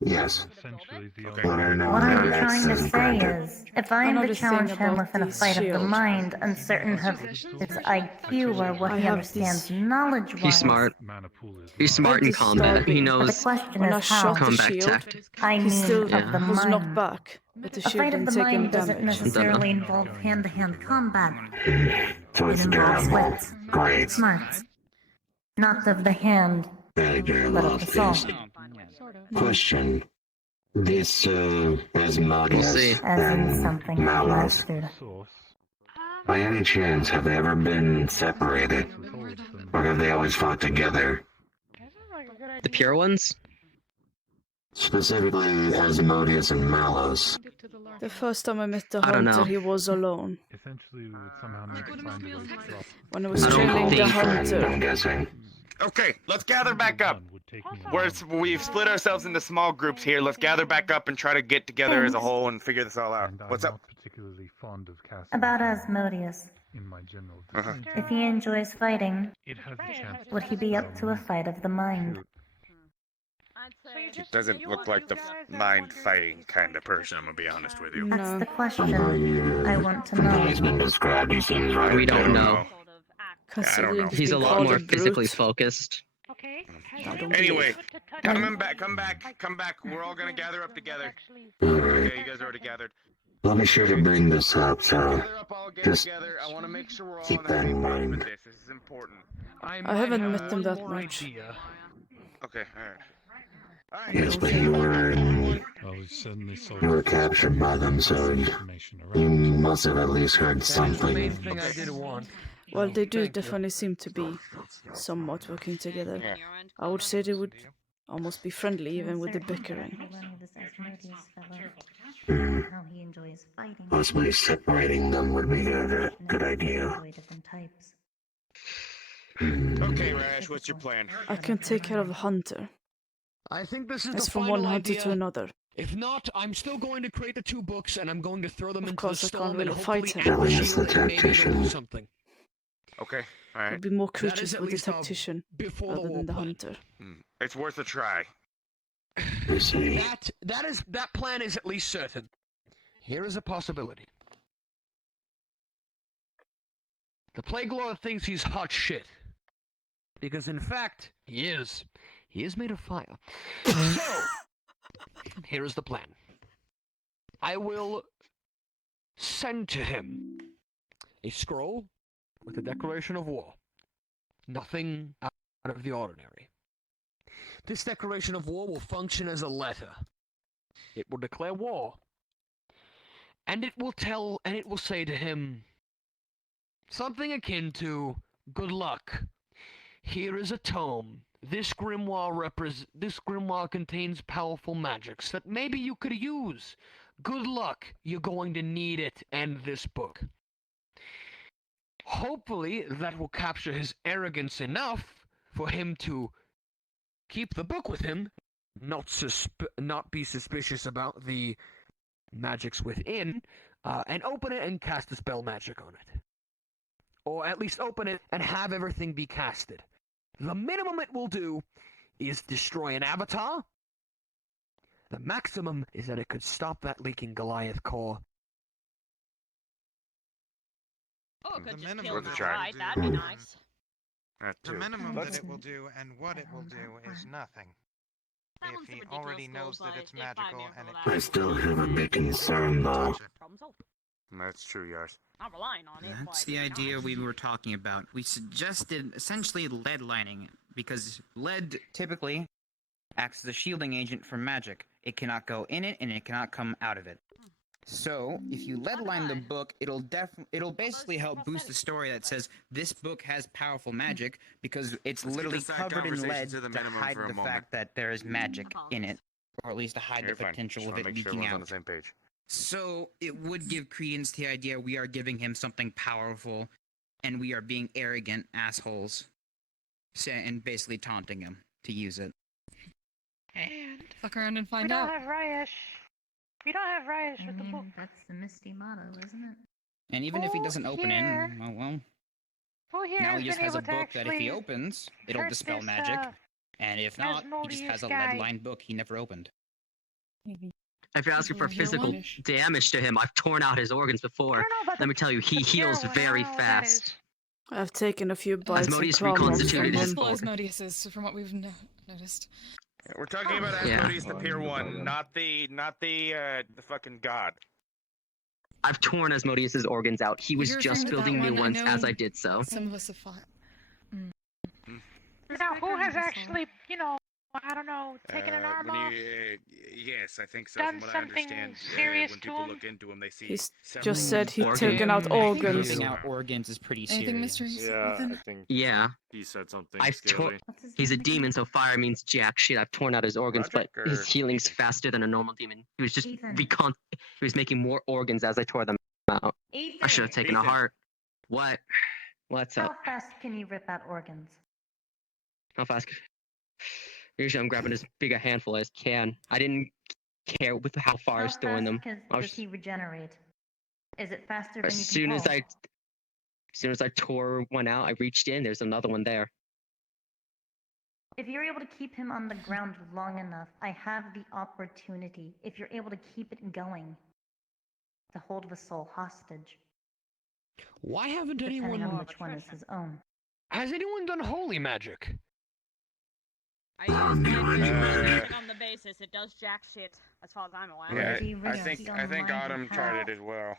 Yes. Essentially, the But I know What I'm that trying to access is say granted. is, if I'm Another to thing challenge him about within a these fight of the shields. mind, uncertain of his IQ or what I he have understands this- knowledge-wise. He's smart. mana pool is He's smart in This combat. He starting- But the knows question When I is how. shot the combat shield, tactics. I he mean still of the was knocked mind. back, but the A shield fight of didn't the take any mind doesn't damage. necessarily involve hand-to-hand combat. So it's It involves durable. wits, Great. smarts. Not of the hand, Very, very but well of the soul. fixed. Question. This, Asmodeus see. As in and something Malus, mastered. source. by any chance, have they ever been separated? Or have they always fought together? The pure ones? Specifically Asmodeus and Malus. The first time I met the I don't hunter, know. he was alone. Essentially, we would somehow need to find a way to drop. When I was I don't trailing the think- hunter. I'm guessing. Okay, let's gather back up. We've split ourselves into small groups here. Let's gather back up and try to get together as a whole and figure this all out. And What's I'm up? not particularly fond of casting About Asmodeus. in my general Uh-huh. decision. If he enjoys fighting, It has the chance would he be up to a fight of the mind? He doesn't look like the mind-fighting kind of person, I'm gonna be honest with you. That's No. the question I want to From how he's know. been described, he seems right. We don't know. Considering know. He's a being lot called more brute. physically focused. Okay. I don't Anyway, believe. come back. We're all gonna gather up together. Alright. Okay, you guys already gathered. Let me sure to bring this up, so Gather up, all get just together. I want to make sure we're all keep on the that in same page mind. with this. This is important. I haven't met them that much. Okay, alright. yes, but you were Well, we certainly saw you were captured by them, so information you around. must have at least heard That is the main something. thing I did want. Well, they do Thank you. definitely seem to be somewhat working together. Yeah. I would say they would almost be friendly even with the bickering. This Asmodeus fellow, Hmm. how he enjoys fighting. Possibly separating them would be a good idea. Enjoy different types. Hmm. Okay, Rash, what's your plan? I can take care of the hunter. I think this is It's the from final one hunter idea. to another. If not, I'm still going to create the 2 books and I'm going to throw them Of into course, the I storm can't and really hopefully fight him. end the That is the shield and maybe they'll do tactician. something. Okay, There'll alright. be more That creatures is at with the least how tactician before rather the war than the plan. hunter. It's worth a try. You see, That plan is at least certain. Here is a possibility. The Plague Lord thinks he's hot shit. Because in fact, he is. He is made of fire. So, here is the plan. I will send to him a scroll with a declaration of war. Nothing out of the ordinary. This declaration of war will function as a letter. It will declare war. And it will say to him something akin to, good luck. Here is a tome. This grimoire contains powerful magics that maybe you could use. Good luck. You're going to need it and this book. Hopefully that will capture his arrogance enough for him to keep the book with him, not be suspicious about the magics within, and open it and cast a spell magic on it. Or at least open it and have everything be casted. The minimum it will do is destroy an avatar. The maximum is that it could stop that leaking Goliath core. Oh, The could just minimum kill Worth a him try. outright, that'd be nice. That The too. minimum Let's- that it will do and what it will do is nothing. That If one's a he ridiculous already goal, knows that but it's if I magical knew and all it that- I still have a big concern though. Problem solved. That's true, Yars. Not relying on it. That's but the it'd be idea nice. we were talking about. We suggested essentially lead lining, because lead typically acts as a shielding agent for magic. It cannot go in it and it cannot come out of it. So, if you lead line the book, it'll basically help boost the story that says this book has powerful magic because it's Let's keep literally this side covered in conversation lead to the to minimum hide for a the moment. fact that there is magic in it, or at least to hide You're the fine. potential Just of wanna it make sure leaking everyone's on out. the same page. So it would give credence to the idea we are giving him something powerful, and we are being arrogant assholes, and basically taunting him to use it. And Fuck around and we find don't out. have Ryesh. We don't have Ryesh with the book. That's the Misty motto, isn't it? And even if he doesn't open here. in, well, Who here now has he just been has a able to book that if he actually opens, it'll hurt dispel this, magic. And if not, he just has a Asmodeus guy? lead-lined book he never opened. If you're asking for Heal physical one. damage to him, I've torn out his organs before. Let me tell you, he heals very fast. I've taken a few bites and Asmodeus claw marks from reconstituted his him. Multiple Asmodeus is, from what we've noticed. We're talking about Yeah. Asmodeus the Pure One, not the fucking god. I've torn Asmodeus' organs out. He was You're just referring to that building new one, ones I know as I did so. Some of us have fought. Now, who has actually, I don't know, taken an arm when off? Yes, I think so. Done From what I something understand, serious when to people him? look into him, they see He's several just said he'd organs. taken out organs. Taking out organs is pretty Anything, serious. Mr. Yeah, I Ethan? think Yeah. he said something I've scaly. He's a demon, so fire means jack shit. I've torn out his organs, but Roderick his or healing's Ethan? faster than a normal demon. He was just Ethan. he was making more organs as I tore them out. I should have taken a Ethan. heart. What? What's How up? fast can you rip out organs? How fast? Usually I'm grabbing as big a handful as can. I didn't care with how far I How was throwing them. fast I was does he regenerate? Is it faster than as you can soon as pull? I tore one out, I reached in. There's another one there. If you're able to keep him on the ground long enough, I have the opportunity, if you're able to keep it going, to hold the soul hostage, Why haven't depending anyone... on which one is his own. Has anyone done holy magic? I used my magic on the basis it does jack shit, as far as I'm aware. Yeah, I think Autumn tried it as well.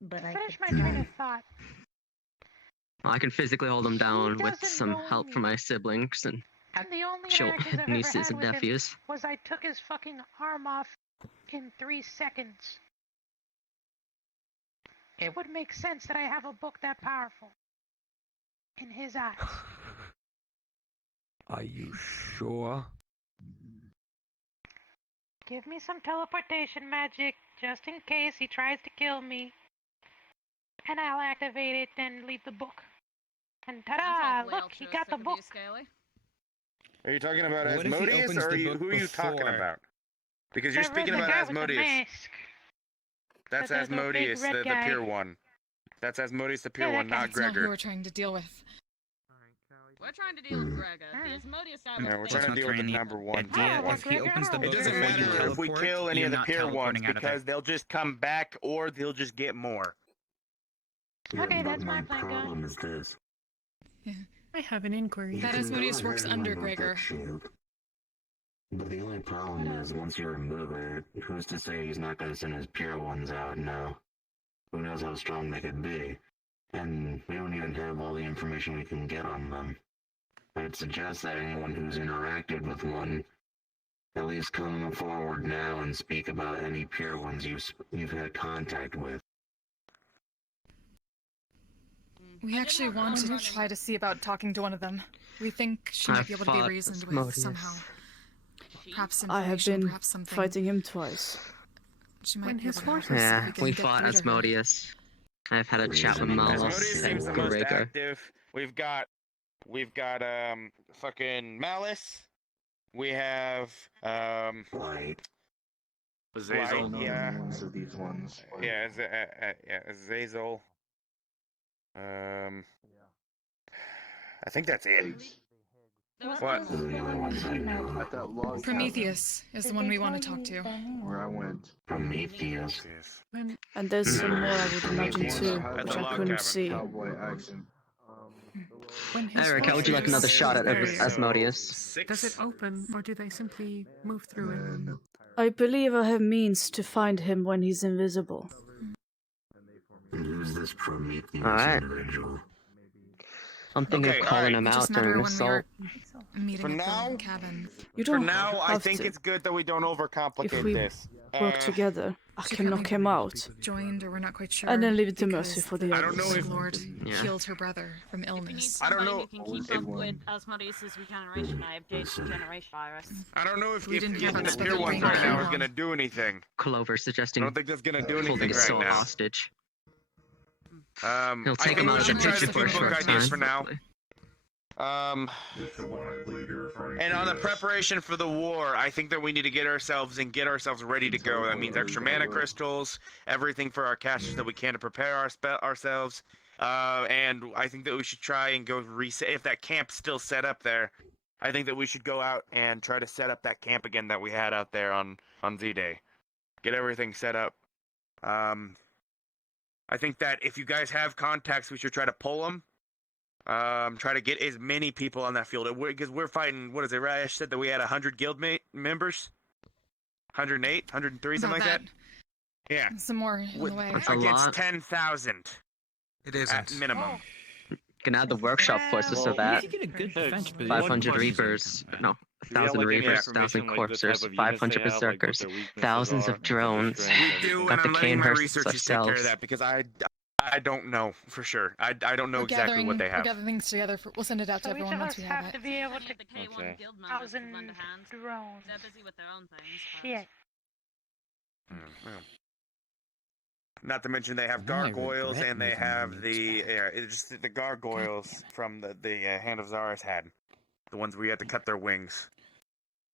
But I Finish my could train of thought. Well, I can physically hold them down with doesn't some know help me. from my siblings and And the only interactions I've ever nieces had and with him nephews. was I took his fucking arm off in 3 seconds. It would make sense that I have a book that powerful. In his eyes. Are you sure? Give me some teleportation magic, just in case he tries to kill me. And I'll activate it and leave the book. And ta-da! Look, he got the book. Are you talking about What if he Asmodeus, opens or the book who are you talking before? about? Because you're The speaking red about guy with the Asmodeus. mask. That's The big Asmodeus, red the guy. pure one. That's Asmodeus, the pure Yeah, that one, guy. not That's not who Gregor. we're trying to deal with. We're trying to deal with Gregor. The Asmodeus side Yeah, of we're things. trying to deal with the number one. idea. If he opens the It book doesn't before you matter if we teleport, kill any you're of the not pure ones, teleporting out of there. because they'll just come back, or they'll just get more. Okay, that's my my plan, guy. problem is this. I have an inquiry. That Asmodeus works under Gregor. But the only problem is, once you remove it, who's to say he's not going to send his pure ones out now? Who knows how strong they could be? And we don't even have all the information we can get on them. I'd suggest that anyone who's interacted with one at least come forward now and speak about any pure ones you've had contact with. We actually want to try to see about talking to one of them. We think she might be able to be reasoned with somehow. Perhaps I have information, been perhaps something. fighting him twice. She might be able to help us Yeah, if we we can fought get through to her. Asmodeus. I've had a chat with Asmodeus Malos seems the and most Gregor. active. We've got fucking Malice. We have Light. Azazel. Light, yeah. Ones of these ones. Yeah, Azazel. I think that's it. What? Prometheus is the one we want to talk to. Where I went. Prometheus. And there's some more I would imagine too, which I couldn't see. Cowboy accent. Eric, how would you like another shot at Asmodeus? Does it open, or do they simply move through it? I believe I have means to find him when he's invisible. And who's this Prometheus Alright. individual? I'm thinking of calling him out Just matter during when we assault. were meeting For at now- the cabin. You For don't now, I have think to. it's good that we don't overcomplicate If we this. work together, I can knock him out. Joined, or we're not quite sure. And then leave it to because mercy for the I don't know others. if- Lord Yeah. healed her brother from illness. I don't know- You can keep up with Asmodeus' regeneration. I have Jade's regeneration virus. I don't know if We didn't getting have the a pure special ones brain right now for is long. going to do anything. Clover I suggesting don't think that's going to do holding anything his right soul now. hostage. He'll He'll I take think him we out of the should try picture the for a two book short ideas time. for now. And on the preparation for the war, I think that we need to get ourselves ready to go. That means extra mana crystals, everything for our casters that we can to prepare ourselves. And I think that we should try and go reset. If that camp's still set up there, I think that we should go out and try to set up that camp again that we had out there on Z-Day. Get everything set up. I think that if you guys have contacts, we should try to pull them. Try to get as many people on that field because we're fighting. What is it? Rash said that we had 100 guild members, 108, 103, something like that. Yeah, Some more on the way. That's a against lot. 10,000 It at isn't. minimum. You can add the workshop forces so that You get a good defense position. 500 Reapers. No, 1,000 reavers, 1,000 corpsers, 500 berserkers, thousands of drones. We do, Got and the I'm letting my Canehursts researchers take care of ourselves. that because I don't know for sure. I don't know exactly what they We're have. gathering things together. We'll send it out to So each everyone of once us we have have it. to be able to The K1 Okay. guild members can lend a 1,000 hand. drones. They're busy with their own things. But... Shit. Not to mention they have Now I gargoyles regret and they moving have the the meats back. it's just the gargoyles from the Hand of Zara's had, the ones where you had to cut their wings,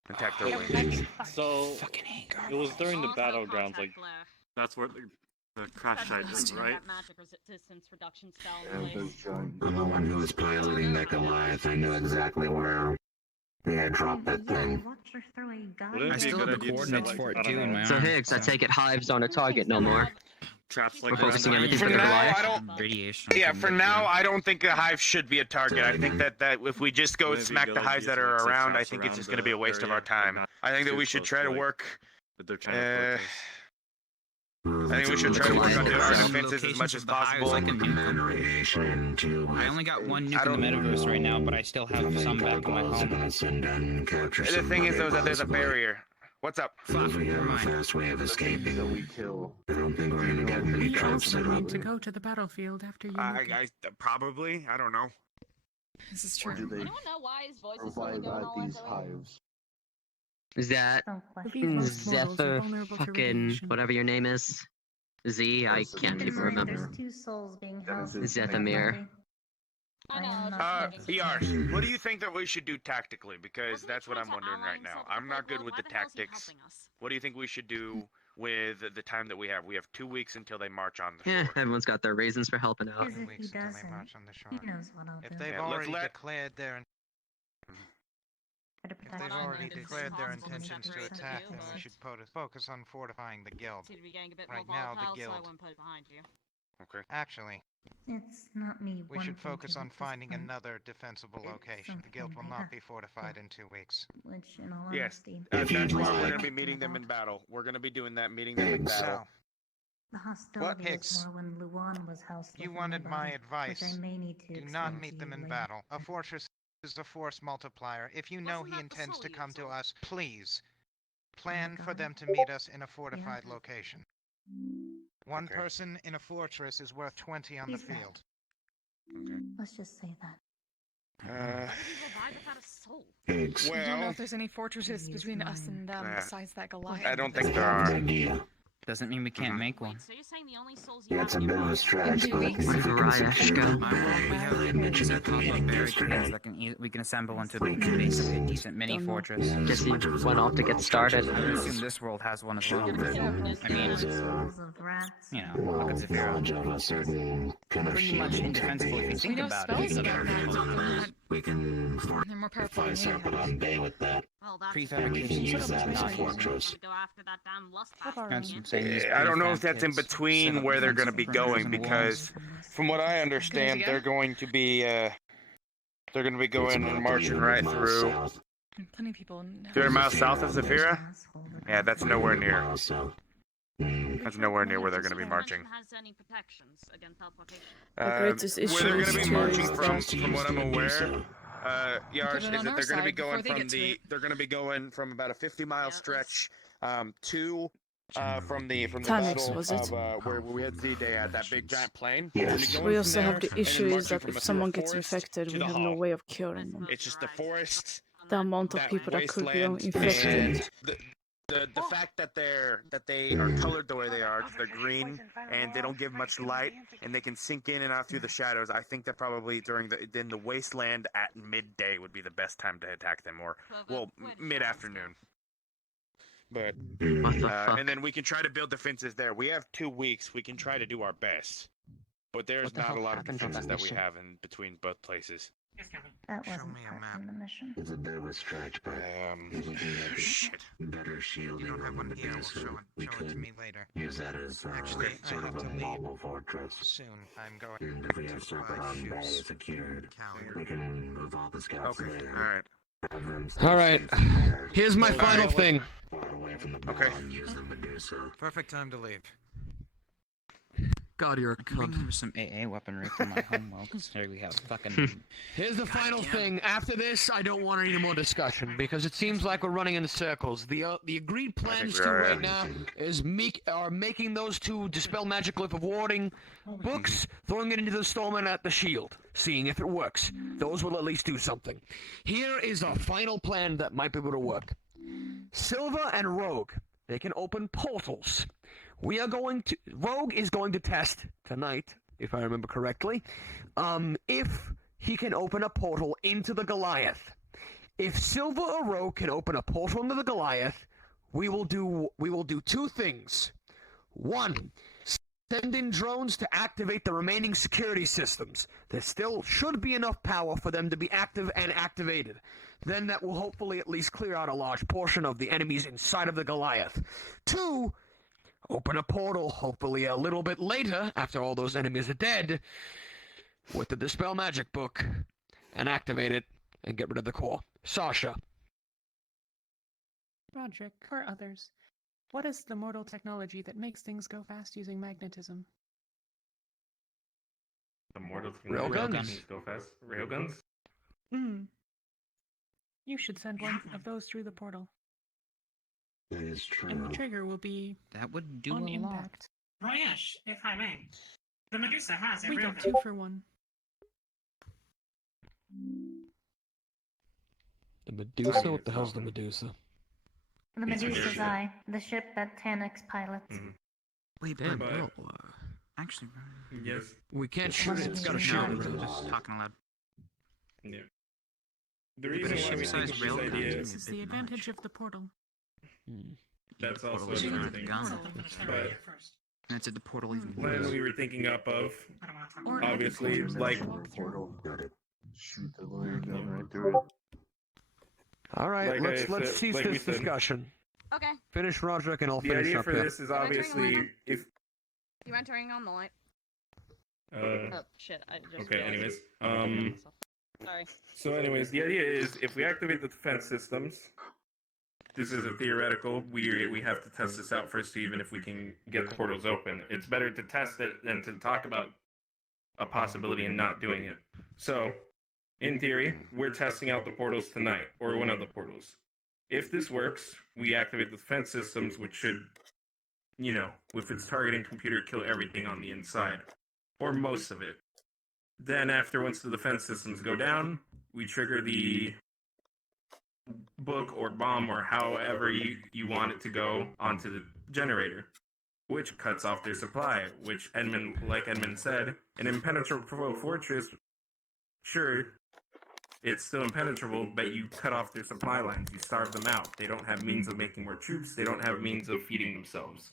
attack their Yeah, wings. we might be So Fucking hate it was during the Also battlegrounds, contact like Blair. that's where the crash site is, Especially right? that magic resistance reduction spell in place. I'm the one who was piloting that Goliath. I knew exactly where they had dropped that thing. Wouldn't I it be a still good have the idea to set, coordinates like, for it I don't too in know, my So arm. Higgs, I take it Hives aren't a target no more. traps like We're focusing around everything For for the now, Goliath. I don't. Radiation. Yeah, for now, I don't think the hive should be a target. I think that if we just go Wouldn't it be a smack good the hives idea that to, like, are set around, I traps think it's around just going to the be a waste of area our time. and not I think that too we should close try to, to like, work. that they're trying to approach us? I think we should try to work on our defenses as much as possible. I can nuke them. I only got one nuke in the metaverse right now, but I still have some back in my home. The thing is, though, that there's a barrier. What's up? Fuck, We never have a mind. fast way of escaping. I don't think we're gonna get many You traps also set up. need to go to the battlefield after you nuke it. I probably. I don't know. This is true. Anyone know why his voice is really going all echoey? Is that Believe most mortals are Zephyr vulnerable to fucking radiation. whatever your name is? Z? I can't even remember. There's two souls being held. Zethamir. I know. I am just not thinking. ER, what do you think that we should do tactically? Because that's what I'm wondering right now. I'm not good with the tactics. What do you think we should do with the time that we have? We have 2 weeks until they march on the Yeah, shore. everyone's got their reasons for helping out. Because if he Weeks until they doesn't, march on the shore. he knows what I'll do. If they've Yeah, let's already let- declared their Try to if protect they've my already interests declared their as much as intentions to possible. attack, then we should focus on fortifying the guild. Seem to be getting a bit Right more now, the volatile, so I guild. won't put it behind you. Okay. Actually, It's not me. we should wanting focus to on at this finding point, another defensible It's location. The guild will something I not have be fortified in 2 weeks. Which, in all Yes. honesty, That's you why we're like- going to be meeting them in battle. We're going to be doing that, meeting them in battle. So, the hostility Hicks? was more when Luan was housed you within wanted the my body, advice. Which I may need to Do not extend meet to them you in later. battle. A fortress is a force multiplier. If you know he intends to come to us, please plan for them to meet us in a fortified location. One Okay. person in a fortress is worth 20 on the He's not. field. Let's just say that. How did he revive without a soul? Higgs. I don't know Well, if there's any fortresses between us and them Yeah. besides that Goliath. I don't I think there have an are. idea. Doesn't mean we can't make one. Wait, so you're saying the only souls you Yeah, have it's a in bit your of a body- stretch, In 2 but weeks? if we can Mariah, secure go. the bag that I mentioned at the meeting yesterday, Barricades that we can assemble into We can- basically a decent mini Don't know. fortress. and Guess as he much as went off to get started. I assume this world has one as well. show them I mean, as Souls of rats. you know, well, look at Zephyr. knowledge of a certain kind of Pretty much shielding indefensible if you technique. think We know about spells it. about that, but they're not. We can They're more powerful fortify than we Serpent have. on Bay with that, Well, that's and we Prefabrication can use systems that are as a not easy. fortress. Gotta go after that damn lust What bastard are That's again. what I'm saying. These I don't know prefab if that's in kits set between up where they're going to defensive be perimeters going and walls. because, from what I understand, again? they're going to be they're going to be It's going about and 300 marching right miles through. south. And plenty of people. 300 miles south of Zephyr. Zephyra? Yeah, that's nowhere 300 near. miles south. That's nowhere near where they're going to be marching. Has any protections against teleportation? The greatest Where issue they're is going to be to- marching First from what I'm used to do aware, so. Yars, Put is it that on they're our going to be side before going they from get to it. they're going to be going from about a 50-mile stretch to from the Tanix, battle was it? of where we had Z-Day at that big giant plane. Yes. They're gonna be going We from also have there the and issue then is marching that from if a someone gets forest infected, to we the have no hall. way of curing them. It's just the forest, The amount of that people that could be wasteland, infected. and the fact that they are colored the way they are, 'cause they're green and they don't give much light and they can sink in and out through the shadows. I think that probably during the wasteland at midday would be the best time to attack them, or well, mid-afternoon. But What the fuck? and then we can try to build defenses there. We have 2 weeks. We can try to do our best, but there's What the not a hell lot of happened on defenses that that we mission? have in between both places. That Show wasn't me a part map. from the mission. It's a bit of a stretch, but if we can get Shit. better You shielding don't have on one the here. We'll Medusa, show we it to could me later. use that as Actually, I sort have of to a leave mobile fortress. Soon, I'm going And if we to have Serpent buy on Bay shoes. secured, Calendar. we can move all the scouts Okay. there. All right. Have them stay All right. safe there. Here's my final thing. Far away from the Okay. ball and use the Medusa. Perfect time to leave. God, you're a Bring cunt. him some AA weaponry for my homework. Here we have fucking. Here's the final thing. After this, I don't want any more discussion because it seems like we're running in circles. The agreed plans to right now is making those two Dispel Magic Glyph of Warding books, throwing it into the storm and at the shield, seeing if it works. Those will at least do something. Here is our final plan that might be able to work. Silva and Rogue, they can open portals. Rogue is going to test tonight, if I remember correctly, if he can open a portal into the Goliath. If Silva or Rogue can open a portal into the Goliath, we will do two things. One, send in drones to activate the remaining security systems. There still should be enough power for them to be active and activated. Then that will hopefully at least clear out a large portion of the enemies inside of the Goliath. Two, open a portal, hopefully a little bit later, after all those enemies are dead, with the Dispel Magic book, and activate it, and get rid of the core. Sasha. Roderick, or others, what is the mortal technology that makes things go fast using magnetism? The mortal Railguns. makes things go fast. Railguns? You should send one of those through the portal. That is true. And the trigger will be That would do on a lot. impact. Ryesh, if I may. The Medusa has a We real got 2 for 1. The Medusa? What the hell's the Medusa? The Medusa's Eye, the ship that Tanix pilots. Wait, Damn, but bro. actually, Yes. We can't shoot it, it's got a shield. Just talking aloud. Yeah. The But reason a why we think ship-sized it's this railgun idea This is the advantage of the portal. that's also Portal is another around the thing. gun. But That's at the portal even plan we were thinking up of, Or obviously, agriculture like Portal. Shoot the lawyer gun right through it. Alright, Like let's cease like we this said. discussion. Okay. Finish Roderick and I'll the finish idea up for here. this is obviously if You entering on the light? uh Oh shit! I just. okay, realized anyways. Sorry. So anyways, the idea is if we activate the defense systems, this is a theoretical, we have to test this out first, even if we can get the portals open. It's better to test it than to talk about a possibility and not doing it. So, in theory, we're testing out the portals tonight, or one of the portals. If this works, we activate the defense systems, which should, with its targeting computer, kill everything on the inside. Or most of it. Then once the defense systems go down, we trigger the book or bomb or however you want it to go onto the generator, which cuts off their supply, which like Edmund said, an impenetrable fortress, sure, it's still impenetrable, but you cut off their supply lines, you starve them out. They don't have means of making more troops, they don't have means of feeding themselves.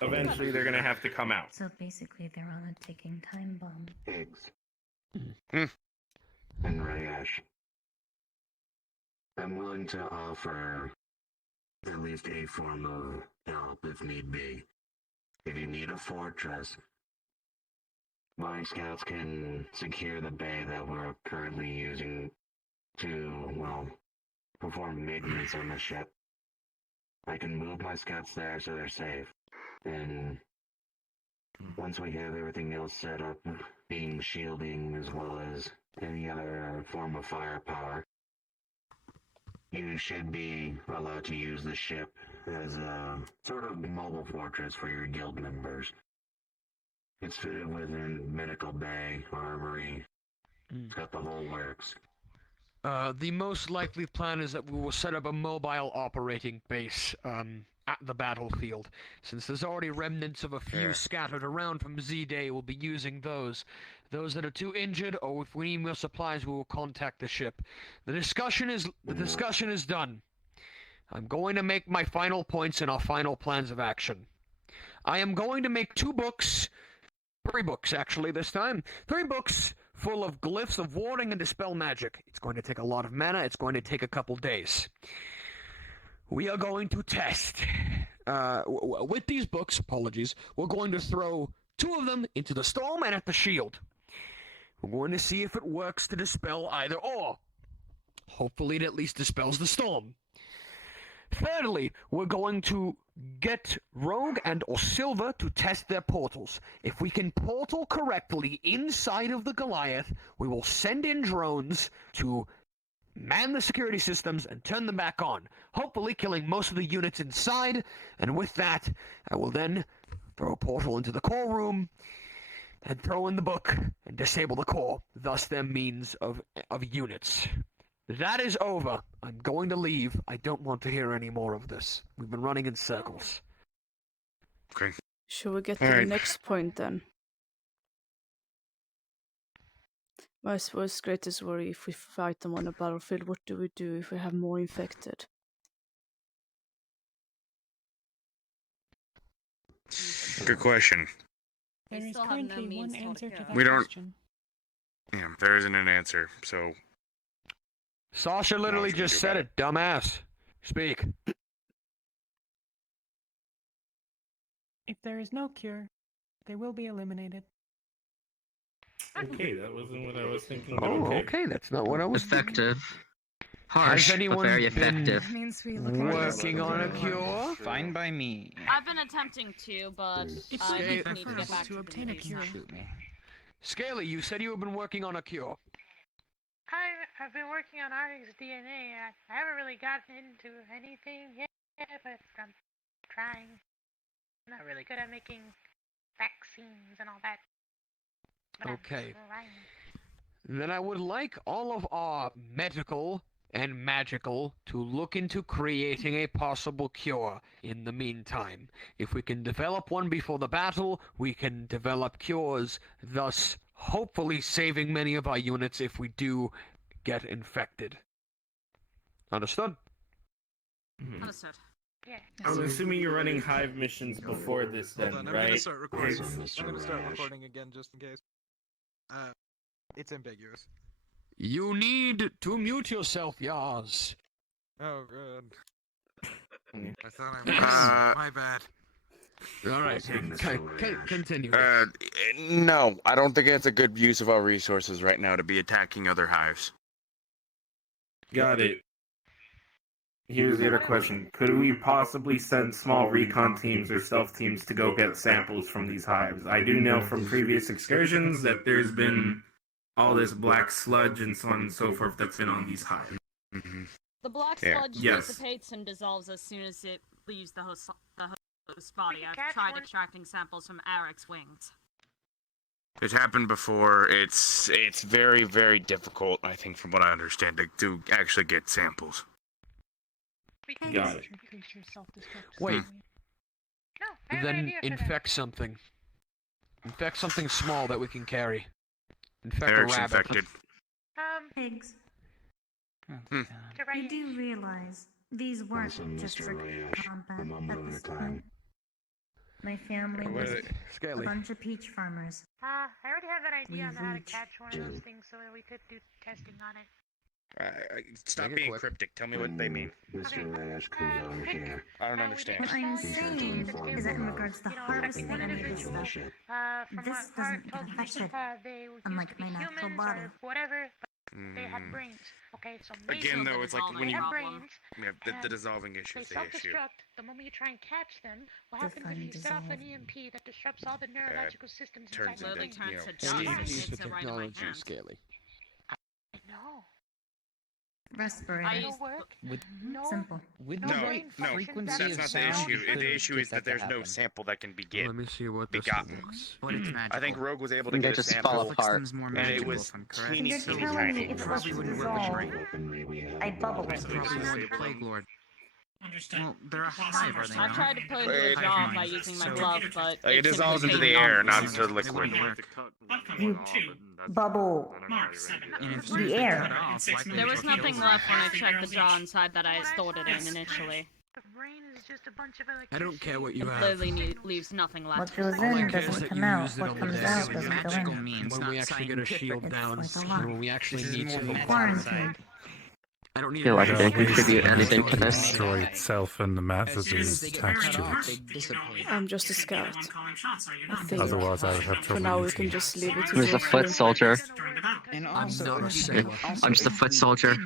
Eventually, they're gonna have to come out. So basically, they're on a ticking time bomb. Pigs. And Rayesh. I'm willing to offer at least a form of help if need be. If you need a fortress, my scouts can secure the bay that we're currently using to, perform maintenance on the ship. I can move my scouts there so they're safe. And once we have everything else set up, being shielding as well as any other form of firepower, you should be allowed to use the ship as a sort of mobile fortress for your guild members. It's fitted with a medical bay, armory. It's got the whole works. The most likely plan is that we will set up a mobile operating base, at the battlefield. Since there's already remnants of a few scattered around from Z-Day, we'll be using those. Those that are too injured, or if we need more supplies, we will contact the ship. The discussion is done. I'm going to make my final points and our final plans of action. I am going to make 2 books, 3 books actually this time, 3 books full of glyphs of warding and dispel magic. It's going to take a lot of mana, it's going to take a couple days. We are going to test. With these books, we're going to throw 2 of them into the storm and at the shield. We're going to see if it works to dispel either or. Hopefully it at least dispels the storm. Thirdly, we're going to get Rogue and or Silver to test their portals. If we can portal correctly inside of the Goliath, we will send in drones to man the security systems and turn them back on, hopefully killing most of the units inside, and with that, I will then throw a portal into the core room and throw in the book and disable the core, thus their means of units. That is over. I'm going to leave. I don't want to hear any more of this. We've been running in circles. Okay. Shall we get to the next point then? My suppose greatest worry if we fight them on a battlefield, what do we do if we have more infected? Good question. There is still have no currently one means to answer to cure. that We don't- question. Yeah, there isn't an answer, so... Sasha literally Nothing to just do said about it, dumbass. Speak. If there is no cure, they will be eliminated. Okay, that wasn't what I was thinking. But Oh, okay. okay, that's not what I was Effective. Harsh, Has anyone but very been effective. Means we look into working on a cure? Fine by me. I've been attempting to, but It's I certainly need to get preferable back to to obtain a the cure. Shoot me. Scaly, you said you have been working on a cure. I've been working on Arctic's DNA. I haven't really gotten into anything yet, but I'm trying. I'm not really good at making vaccines and all that. But I'm Okay. trying. Then I would like all of our medical and magical to look into creating a possible cure in the meantime. If we can develop one before the battle, we can develop cures, thus hopefully saving many of our units if we do get infected. Understood? Understood. Yeah. I'm assuming you're running Hive missions before this, then, Hold on, I'm right? gonna start recording. It's- I'm gonna start recording again just in case. It's ambiguous. You need to mute yourself, Yaz. Oh, good. I thought I Uh, was. My bad. Alright, continue. No, I don't think it's a good use of our resources right now to be attacking other hives. Got it. Here's the other question. Could we possibly send small recon teams or stealth teams to go get samples from these hives? I do know from previous excursions that there's been all this black sludge and so on and so forth that's been on these hives. The black Yeah. sludge Yes. dissipates and dissolves as soon as it leaves the host's body. can I've catch tried one. extracting samples from Eric's wings. It's happened before. It's very, very difficult, I think, from what I understand, to actually get samples. Got it. Wait, No, I have an then idea for that. infect something. Infect something small that we can carry. Infect Eric's a rabbit. infected. Pigs. Hmm. You do realize these weren't Listen, just Mr. for Rayesh, combat a moment at at a this time. point. My family What was is it? a Scaly. bunch of peach farmers. I already have an idea on how to reach catch one of those things so that we could do testing on it. Stop Make it being quick. cryptic. Tell me what they mean. Mr. Rayesh comes over here. I don't we understand. What I'm saying is that in regards to You know, harvesting one any of this individual, stuff, from this what Hart doesn't told get me, affected, they used unlike to be my natural humans body. or whatever, but they had brains. Okay, so maybe Again, though, it's like dissolving when they you have problem. brains. yeah, the dissolving issue They is the issue. self-destruct the moment you try and catch them. What happens Define if you set off an dissolve. EMP that disrupts all the neurological systems turns inside the into, brain? you know, turns to steam. dust. Piece of It's right in my technology, hand. Scaly. No, respirator. it'll work. With No, Simple. with No the No, right brain function, frequency That's of not the sound, issue. you The could issue get is that there's no happen. sample that can be get Let me see what this begotten. looks. But it's magical. I think Rogue was able to They get a just sample, fall apart. System's more and it magical, was if I'm correct. teeny, You're teeny telling tiny. me it's supposed to wouldn't work dissolve. Weaponry we have. I bubble it. Probably would Plague Lord. Understood. Well, they're a hive, are they I not? tried to put it into Wait. a jar by using my So- glove, but Like, it simply dissolves into came the out. air, not into the They liquid. wouldn't work. You bubble Mark 7. And if the they air. cut off, why couldn't There they was kill nothing them? left when I checked the jar inside that I had stored it in initially. the brain is just a bunch of I don't care what you It have. clearly leaves nothing What left. goes All I in care is doesn't that come you out. used it What on the comes day. out This is doesn't go magical in. means, When not we actually get a shield scientific. down, It's like a and lot. when we actually This is need more to. magical. Quarantine. I don't need feel like they At least contribute it has anything to to this. destroy itself and the matter that is attached to it. I'm just a scout. I think Otherwise, I would have for trouble now we using can it. just leave it to Who's the those foot two. soldier? And also, I'm just a foot soldier.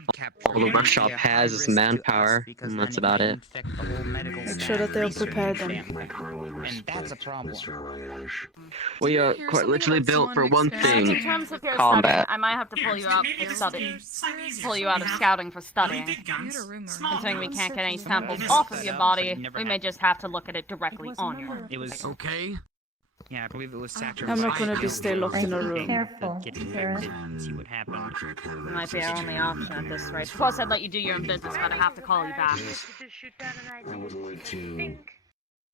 All the workshop has is manpower, and that's about it. Make sure that they're prepared then. And that's a problem. We are quite literally built for one In thing: terms of your studying, combat. I might have to pull you out for study. Pull you out of scouting for studying. Considering we can't get any samples off of your body, we may just have to look at it directly on you. It was okay. Yeah, I believe it was sacrificed. I'm not gonna be stay locked in a room. Careful, Get infected and see what happened. It might be our only option at this rate. Plus, I'd let you do your own business, but I have to call you back. I would like to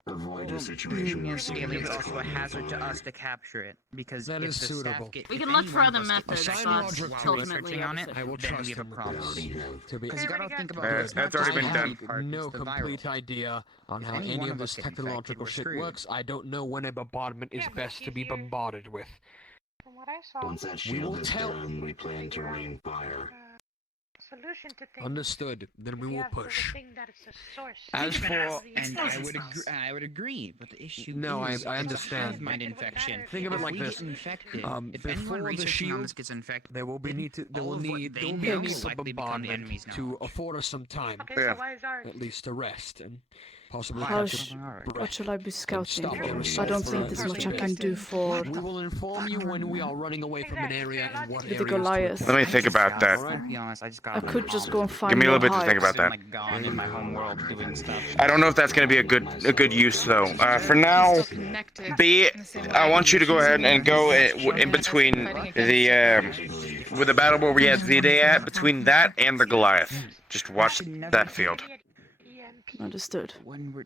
avoid a situation where Yes, I believe it's also a hazard to us to capture it because That if is the suitable. staff get, We if can look for anyone other of us gets methods, infected but while ultimately researching on it, I will then trust we have a him. problem. To be Because you gotta think about That's already been done. no complete idea on how any of this technological shit works. I don't know when a bombardment is best to be bombarded with. From what I saw, Once that We will shield is tell. down, we plan to rain fire. solution to things. Understood. Then we You will have to push. think that it's the source. As for And I would agree, but the issue No, is I it's a understand. hive mind infection. Think of it If like we this. Get infected, if Before anyone the researching on shield, this gets infected, there will be need to there all will of what need they there will be know a need will for likely become the bombardment enemy's to knowledge. afford us some time, Okay, so why is ours? at least to rest and possibly How catch what shall I be scouting? stop their I assault don't for think a there's little much I bit. can do for We will inform you when we are running away from an area and what the areas Goliath. to Let me think about that. To be honest, I just I got. could just go and find Give me a more little bit to think hives. about that. Like gone in my home world doing stuff. I don't know if that's going to be a good use though. For now, B, I want you to go ahead and go in between the with the battle where we had Z-Day at, between that and the Goliath. Just watch that field. Understood. When we're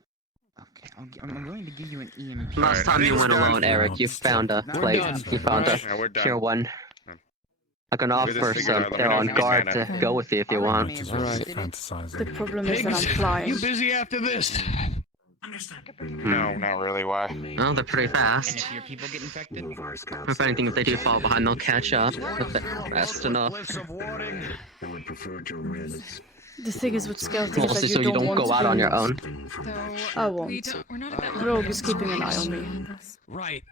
okay, I'm willing to give you an EMP. Last time you went alone, Eric, you found a plate. You found a Yeah, we're done. pure one. I can We'll just offer figure it some. out. Let me They're know on if you need guard mana. to go with you if you want. It is All worth right. fantasizing. The problem is that I'm flying. You busy after this? No, not really. Why? Oh, they're pretty And fast. if your people get infected, If anything, if they do fall behind, they'll catch up. If they're fast enough. I would prefer to rid. The thing is with scouting is Mostly that so you don't want go to out on be- your own. I won't. Rogue is keeping an eye on me. Right.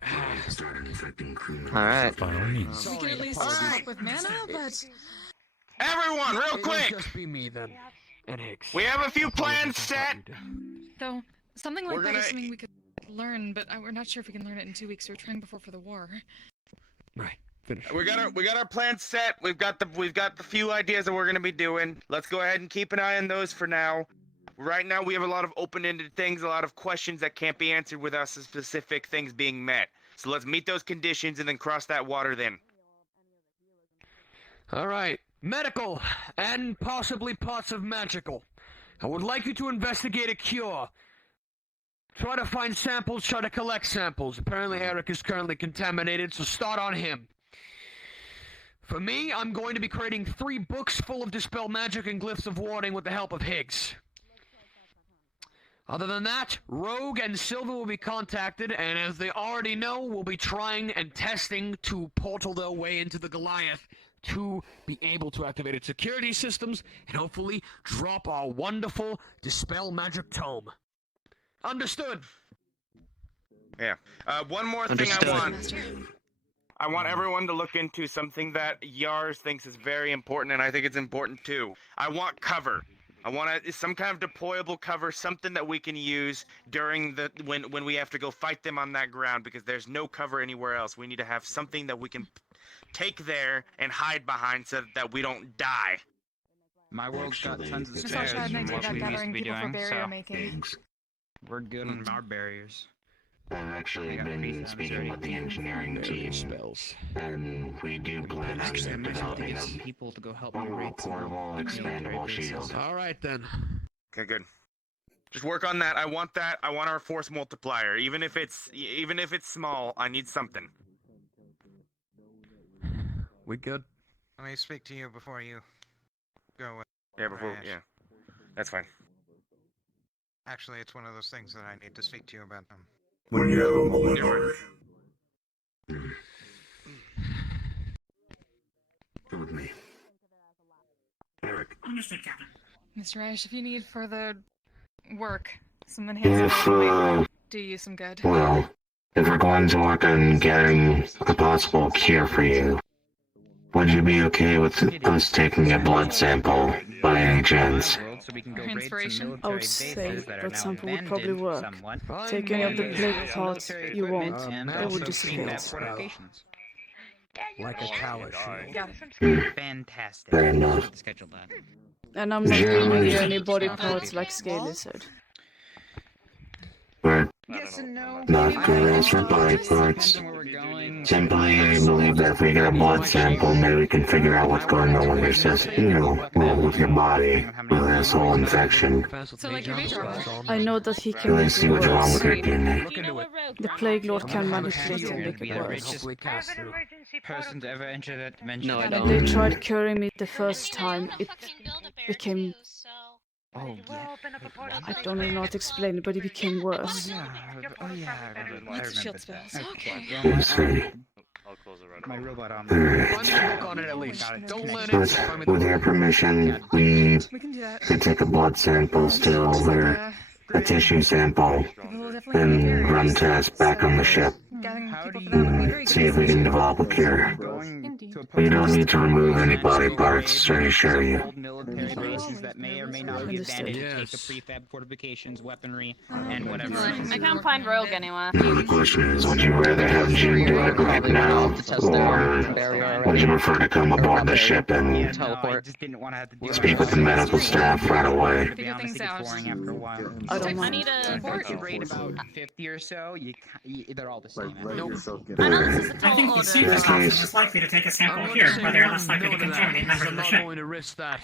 Alright. By all means. We can at least help with mana, but Everyone, real It quick! will just be me then, and Hicks. We have a few plans set. though something like We're that gonna- is something we could learn, but we're not sure if we can learn it in 2 weeks. We're trying before for the war. Right. Finish. We got our plans set. We've got the few ideas that we're gonna be doing. Let's go ahead and keep an eye on those for now. Right now, we have a lot of open-ended things, a lot of questions that can't be answered without some specific things being met. So let's meet those conditions and then cross that water then. All right. Medical and possibly parts of magical. I would like you to investigate a cure. Try to find samples, try to collect samples. Apparently Eric is currently contaminated, so start on him. For me, I'm going to be creating 3 books full of dispel magic and glyphs of warding with the help of Higgs. Other than that, Rogue and Silver will be contacted, and as they already know, we'll be trying and testing to portal their way into the Goliath to be able to activate its security systems and hopefully drop our wonderful Dispel Magic Tome. Understood? Yeah. One more thing I want everyone to look into something that Yars thinks is very important, and I think it's important too. I want cover. I want some kind of deployable cover, something that we can use during when we have to go fight them on that ground, because there's no cover anywhere else. We need to have something that we can take there and hide behind so that we don't die. my world's got tons of Just spares try from to what that we used to gathering be people for doing, barrier so making. we're good on our barriers. I've actually I got been faith speaking with the engineering team, Spells. and we do plan Actually, I on might have to developing get some a people to go help me raid some portable, expandable shield. All right, then. Okay, good. Just work on that. I want that. I want our force multiplier, even if it's small. I need something. We good? Let me speak to you before you go. Yeah, yeah. That's fine. Actually, it's one of those things that I need to speak to you about. When you have a moment, come with me. Eric, Understood, Captain. Mr. Ash, if you need further work, some If, enhanced might do you some good. well, if we're going to work on getting a possible cure for you, would you be okay with us taking a blood sample by any chance? Inspiration? I would say blood sample would probably work. Take any of the plague parts you want, they would disappear. Like a tower shield. Hmm. Fantastic. Fair enough. Schedule that. And I'm not giving you any body parts like Scale Lizard. We're Yes and no. not going to ask for body parts. Simply, I believe that if we get a blood sample, maybe we can figure out what's going on with your system, with your body, with this whole infection. So like your major armor. I know that he can Really make see it what's wrong with your worse. DNA. The Plague Lord can manipulate it and make it The worse. richest person to ever enter that dimension. No, I When don't. they tried curing me the first time, it became... Oh, yeah. I don't know how to explain it, but it became worse. Oh, yeah. I remember. Lots of shield spells. Okay. Let's see. My robot arm. But with your permission, we We can do that. could take a blood sample still, or a tissue sample, We'll definitely and run tests back on the ship. gathering people for that would be very See if good. we can develop a cure. Indeed. We don't need to remove any body parts, I assure you. Military bases that may or may not be abandoned to take the prefab fortifications, weaponry, and whatever. I can't find Rogue anywhere. Now the question is, would you rather have Jim do it right now, or would you prefer to come aboard the ship and Teleport. speak with the medical staff right away? Figure things out. After a while. I don't I mind. need a... Once you grade about 50 or so, they're all the same. I know this is a I tall think the order. safest option is likely to take a sample here, where they're less likely to contaminate members of the ship. going to risk that.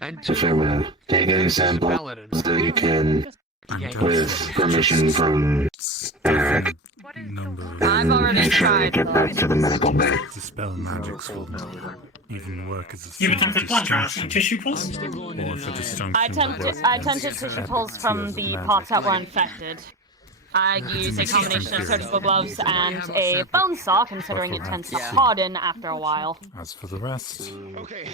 And So farewell. Take any sample that you can, with permission from Eric. I've already Make sure they tried. get back to the medical bay. Dispel magics will even work as a You've sort of attempted blood draws and distraction, tissue pulls? or if a disjunction I will work attempted with tissue the pulls from appears of the magic. parts that were infected. I used a combination of surgical gloves and a bone saw, considering it tends to harden after a while. As for the rest,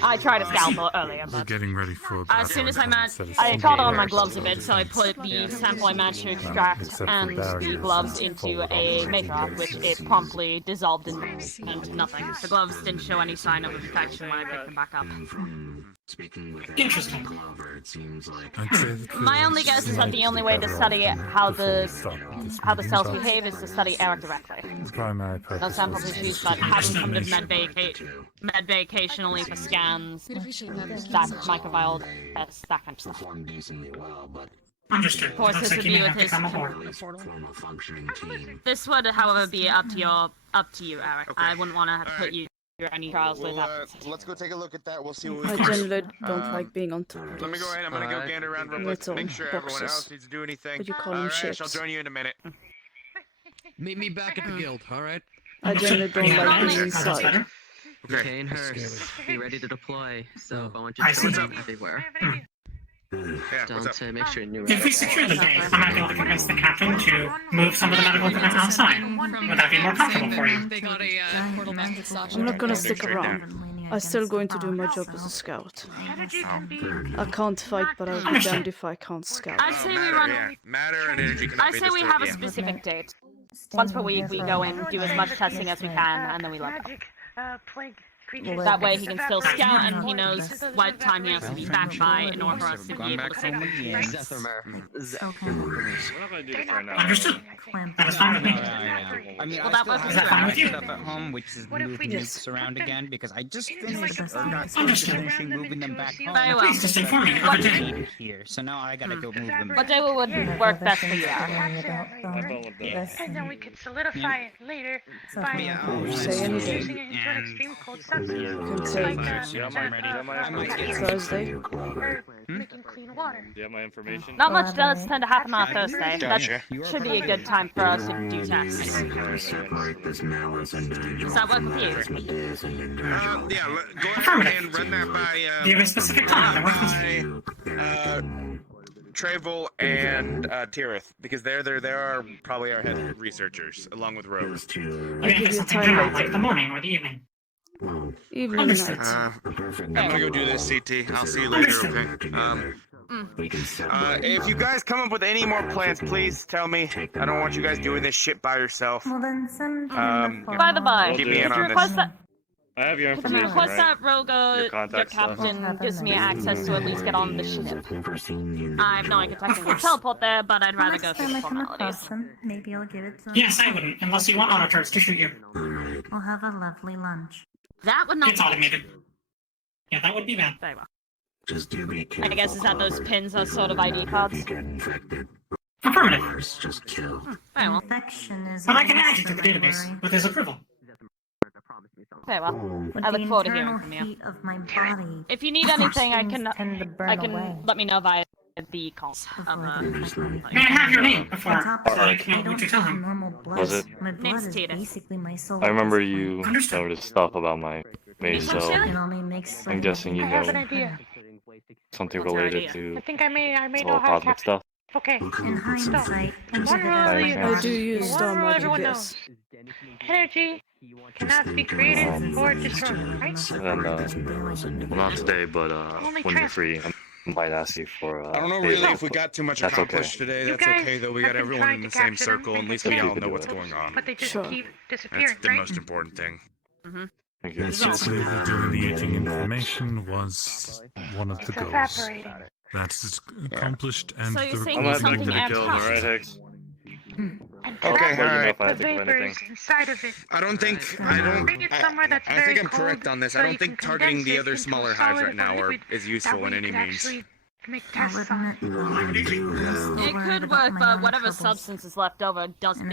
I tried a scalpel earlier, we're but getting ready for as soon as I instead of I caught on my CPR. gloves a bit, so I put the sample I managed to extract and the gloves into a makeup, which it promptly dissolved into nothing. The gloves didn't show any sign of infection when I picked them back up. Interesting. I'd say that My only guess is that the only way to study how the cells behave is to study Eric directly. the primary No purpose sample was tissues, but have him come to med bay occasionally for scans, We'd appreciate that. that microbial tests, that kind of stuff. Understood. Of course, Looks this like would you be may with have to his come aboard. This would, however, be up to you, Eric. I wouldn't want to have to put you through any trials with that. Let's go take a look at that. We'll see what we I can do. generally don't like being on top of Let me go this. ahead. I'm gonna go gander around real quick to Little make sure everyone boxes. else needs to do anything. But you call them Alright, I'll ships. join you in a minute. Meet me back at the guild, alright? I generally don't like being inside. Okay, and hers. Be ready to deploy. So I want you I to see. come everywhere. Yeah, Down what's up? to make sure you're If we secure the bay, I might be able to convince the captain to move some of the medical equipment outside. Would that be more comfortable for you? They got a portal back to Sasha. I'm not gonna stick around. I'm still going to do my job as a scout. I can't fight, but I'll be damned if I can't scout. I'd say we run. Matter and energy cannot I be say we disturbed, have a yeah. specific date. Once per week, we go in, do as much testing as we can, and then we let go. Plague That way he can still scout and he knows what time he has to be back by in order for us to be able to see. Understood. That is fine with me. I mean, Well, I that still works have too. some of my stuff at home, which is move nukes around again because I just finished, or not finishing moving them back home. Very well. Please just inform me. What, Needed here, so now I gotta go move them what back. day would work best for you, Eric? And then we could solidify it later by Say any day. using it into an extreme cold substance. Can take Thursday. Or making clean water. Do you have my information? Not much does tend to happen on Thursday. Gotcha. That should be a good time for us to do tests. Separate this malice and Does that work with you? Yeah, go ahead and run that by, Do you have a specific time that works with you? Travel and Tirith, because they are probably our head researchers, along with Rose. Are you interested in general, like the morning or the evening? Evening night. I'm gonna go do this, CT. I'll see you later, okay? If you guys come up with any more plans, please tell me. I don't want you guys doing this shit by yourself. Well, then send him the By the by, keep me in could you on request this. that? I have your Could you information, request right? that Rogo, your contact stuff. captain, gives me access to at least get on the ship? I have no I could technically teleport there, but I'd rather go through the formalities. Maybe I'll give it to him. Yes, I wouldn't, unless you want auto turrets to shoot you. We'll have a lovely lunch. That would not It's automated. Yeah, that would be bad. Very well. Just do be careful. I guess is that those pins are sort of ID cards? Affirmative. Just kill. Very well. Infection is But I can add you to the database with his approval. Very well. With I the look forward to hearing internal from you. heat of my body. If you need anything, I can away. let me know via the calls. May I have your name before I know what to tell him? Normal blood. Was it? My blood Name's is Titus. basically my soul. I remember you noticed stuff about my maze, so It only makes I'm guessing you I have an know idea. something What's your related idea? I to think I may all know how to cosmic capture. stuff. Okay. In hindsight, One rule you I do use one star rule magic, everyone yes. knows. Energy cannot be created or destroyed, right? And well, not today, but when you're free, I might ask you for. I don't know really if we got too much That's accomplished okay. today. You That's guys okay though. We have got been everyone trying in to the same capture circle, them and at least Some we all people know do what's it. going on. But they just Sure. keep That's disappearing, the right? most important thing. Thank you. Delineating information was one of the It's goals. evaporating. That's accomplished, and So you're the saying I'm there's not something back to be killed, air alright, Hicks? And Okay, Let you know alright. if I the have to do vapors anything. inside of it. I don't think Bring it somewhere that's I very think I'm cold correct on this. so I you don't think can targeting condense the it other into a smaller hives solid right now or are liquid. is useful That way in you any can means. actually make tests on. It could work, but whatever substance is left over isn't To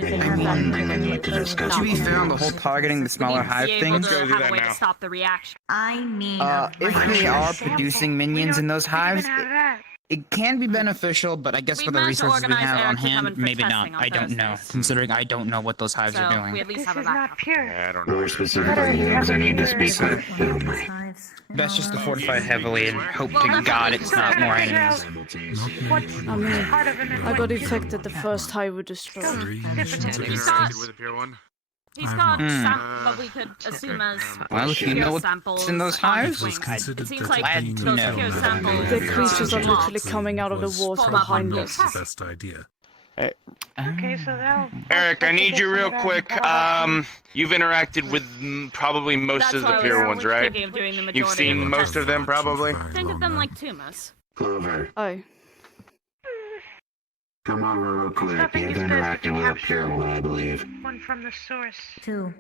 be fair, on the whole targeting the smaller hive be thing, able to have a way to stop the reaction. I need if they are producing minions in those hives, Have that. it can be beneficial, but I guess We for the meant to resources we organize have Eric on to come hand, in for maybe not. testing on I don't know, Thursdays. considering I don't know what those hives are So we doing. at least This have a is not backup. pure. I don't know. More specifically, names I need to speak with. Best just to fortify heavily and hope to God it's not more enemies. What I mean, part of him is I what got you- infected the first hive we destroyed. He's got what we could assume as Well, if you pure know what's samples in those on hives, his wings. It seems like glad to those know. pure samples. The creatures are literally coming out of the walls behind not us. the best idea. Okay, so that'll. Eric, I need you real quick. You've interacted with probably most That's of why the I pure was ones, right? thinking of doing the majority You've seen of the most of them, probably. Think of them like tumors. Clover, Oh, come over real quick. You've interacted with a pure one, I believe. One from the source. 2.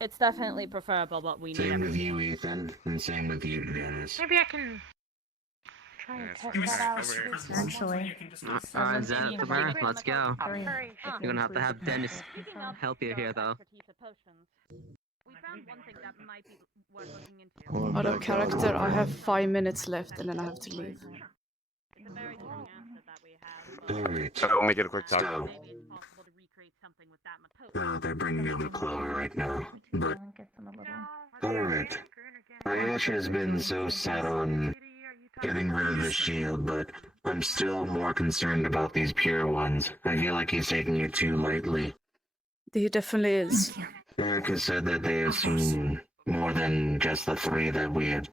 It's definitely preferable, but we need Same with everything. you, Ethan, and same with you, Dennis. Maybe I can try and test that out. Actually. Alright, Zephyr, let's go. You're gonna have Dennis help you here, though. We found one thing that might be worth looking into. out of character, I have 5 minutes left and then I have to leave. It's a very strong asset that we have. Alright. So let me get a quick talk. So, they're bringing over Clover right now, but... Alright. Ayash has been so set on getting rid of the shield, but I'm still more concerned about these pure ones. I feel like he's taking it too lightly. He definitely is. Eric has said that they have seen more than just the 3 that we had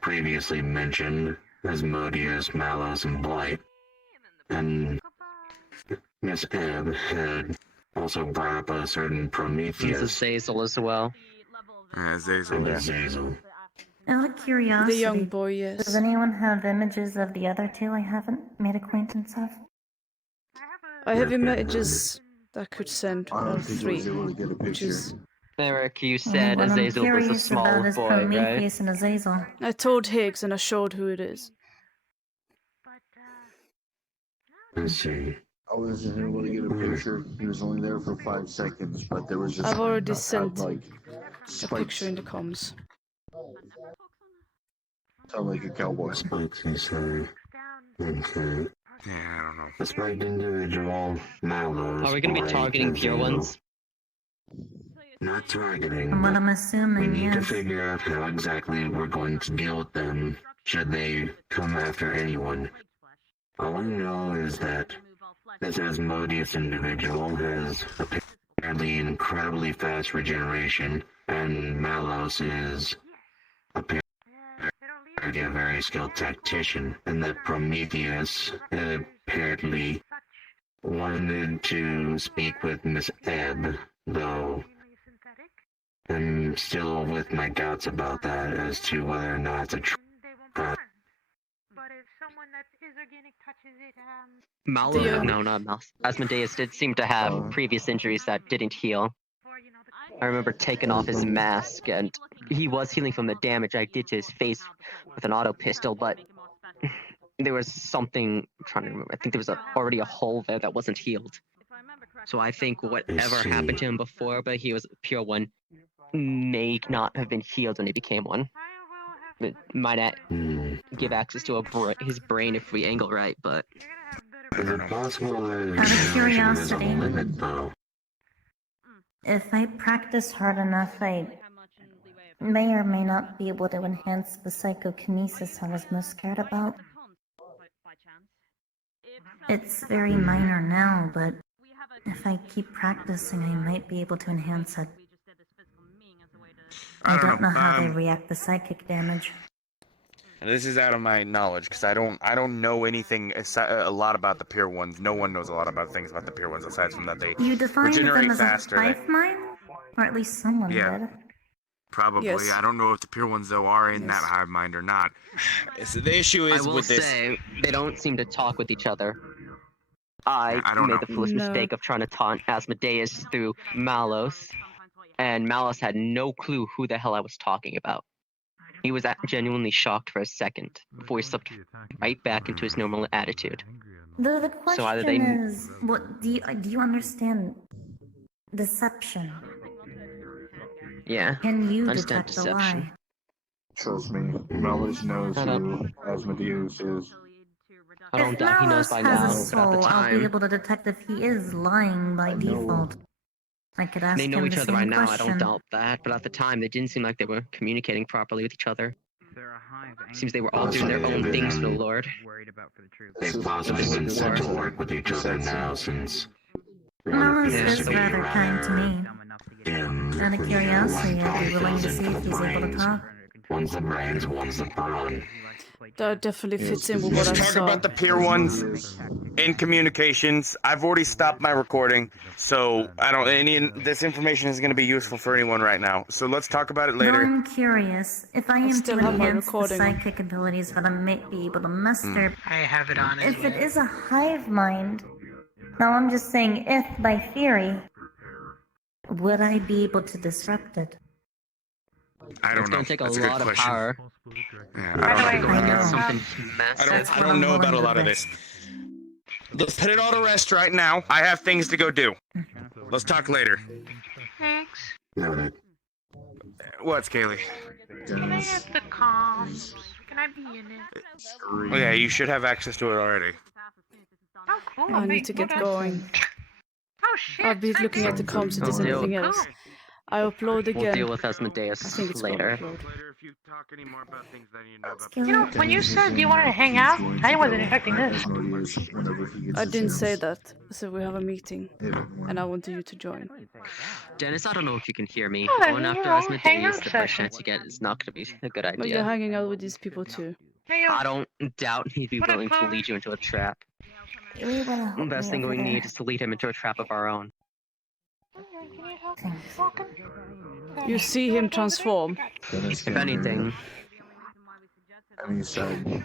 previously mentioned, Asmodeus, Malos, and Blight. And Miss Ebb had also brought up a certain Prometheus. This is Zazel as well. Zazel. And Azazel. Out of curiosity, The young boy, yes. does anyone have images of the other 2 I haven't made acquaintance of? I have images that could send all 3, which is... Eric, you said What I'm Azazel was a curious small about is boy, right? Prometheus and Azazel. I told Higgs and I showed who it is. Let's see. I wasn't able to get a picture. He was only there for 5 seconds, but there was just. I've already sent like a spikes. picture in the comms. Sound like a cowboy. Spikes, he said. Okay. Yeah, I don't know. The spiked individual, Malos. Are we gonna be Blight, targeting pure Azazel. ones? Not targeting, From what but I'm we assuming, need to yes. figure out how exactly we're going to deal with them should they come after anyone. All I know is that this Asmodeus individual has a apparently incredibly fast regeneration, and Malos is apparently a very skilled tactician, and that Prometheus apparently wanted to speak with Miss Ebb, though I'm still with my doubts about that as to whether or not it's a No, not Mouse. Asmodeus did seem to have previous injuries that didn't heal. I remember taking off his mask, and he was healing from the damage I did to his face with an auto pistol, but there was something, I'm trying to remember, I think there was already a hole there that wasn't healed. So I think whatever happened to him before, but he was a pure one, may not have been healed when he became one. It might give access to his brain if we angle right, but... Is it possible that Out of curiosity, limit, though? if I practice hard enough, I may or may not be able to enhance the psychokinesis I was most scared about. It's very minor now, but if I keep practicing, I might be able to enhance it. I don't know how they react to psychic damage. This is out of my knowledge because I don't know anything a lot about the Pier Ones. No one knows a lot about things about the Pier Ones aside from that they You defined regenerate them as faster. a hive mind? Or at least someone did. Probably. Yes. I don't know if the Pier Ones though are in that hive mind or not. So the issue is I will with this. say, they don't seem to talk with each other. I don't made know. the foolish mistake of trying to taunt Asmodeus through Malos, and Malos had no clue who the hell I was talking about. He was genuinely shocked for a second, before he slipped right back into his normal attitude. The So either question they... is, what do you understand deception? Yeah, Can you understand detect a deception. lie? Trust me, Mellis knows who Asmodeus is. I don't If doubt he knows Malos by has now, a but at soul, the I'll be time... able to detect if he is lying by default. I could ask They know him each the other same right now, I question. don't doubt that, but at the time they didn't seem like they were communicating properly with each other. Seems they were all doing their own things for the Lord. They've possibly been sent to work with each other now since Malos appears is to be rather kind to me. dim. Out of curiosity, I'd be willing to see if he's able to talk. One's the brains, one's the brawn. That definitely fits in with what Let's I talk saw. about the Pier Ones in communications. I've already stopped my recording, so this information is going to be useful for anyone right now. So let's talk about it Though later. I'm curious, if I am to still have my enhance the recording on. psychic abilities that I might be able to muster, I have it on as if it is a hive mind, now I'm just saying if by theory, would I be able to disrupt it? I don't It's know. gonna take a That's a good lot of question. power. Yeah, By the way, I know. Something That's I what don't I'm know about a willing lot to of this. risk. Let's put it all to rest right now. I have things to go do. Let's talk later. Thanks. What's Kaylee? Can I have the comms? Can I be in it? Oh, yeah, you should have access to it already. Oh, cool. I need to get going. Oh, shit. I'll be looking at the comms if there's anything else. I upload again. We'll deal with Asmodeus I think it's later. gonna upload. You know, when you said you wanted to hang out, I wasn't expecting this. I didn't say that. So we have a meeting, and I wanted you to join. Dennis, I don't know if you can hear me. Oh, Going after hang Asmodeus, out the first session. chance you get is not going to be a good But you're idea. hanging out with these people too. I don't doubt he'd be willing to lead you into a trap. The best thing we need is to lead him into a trap of our own. You see him transform. If anything, And he said,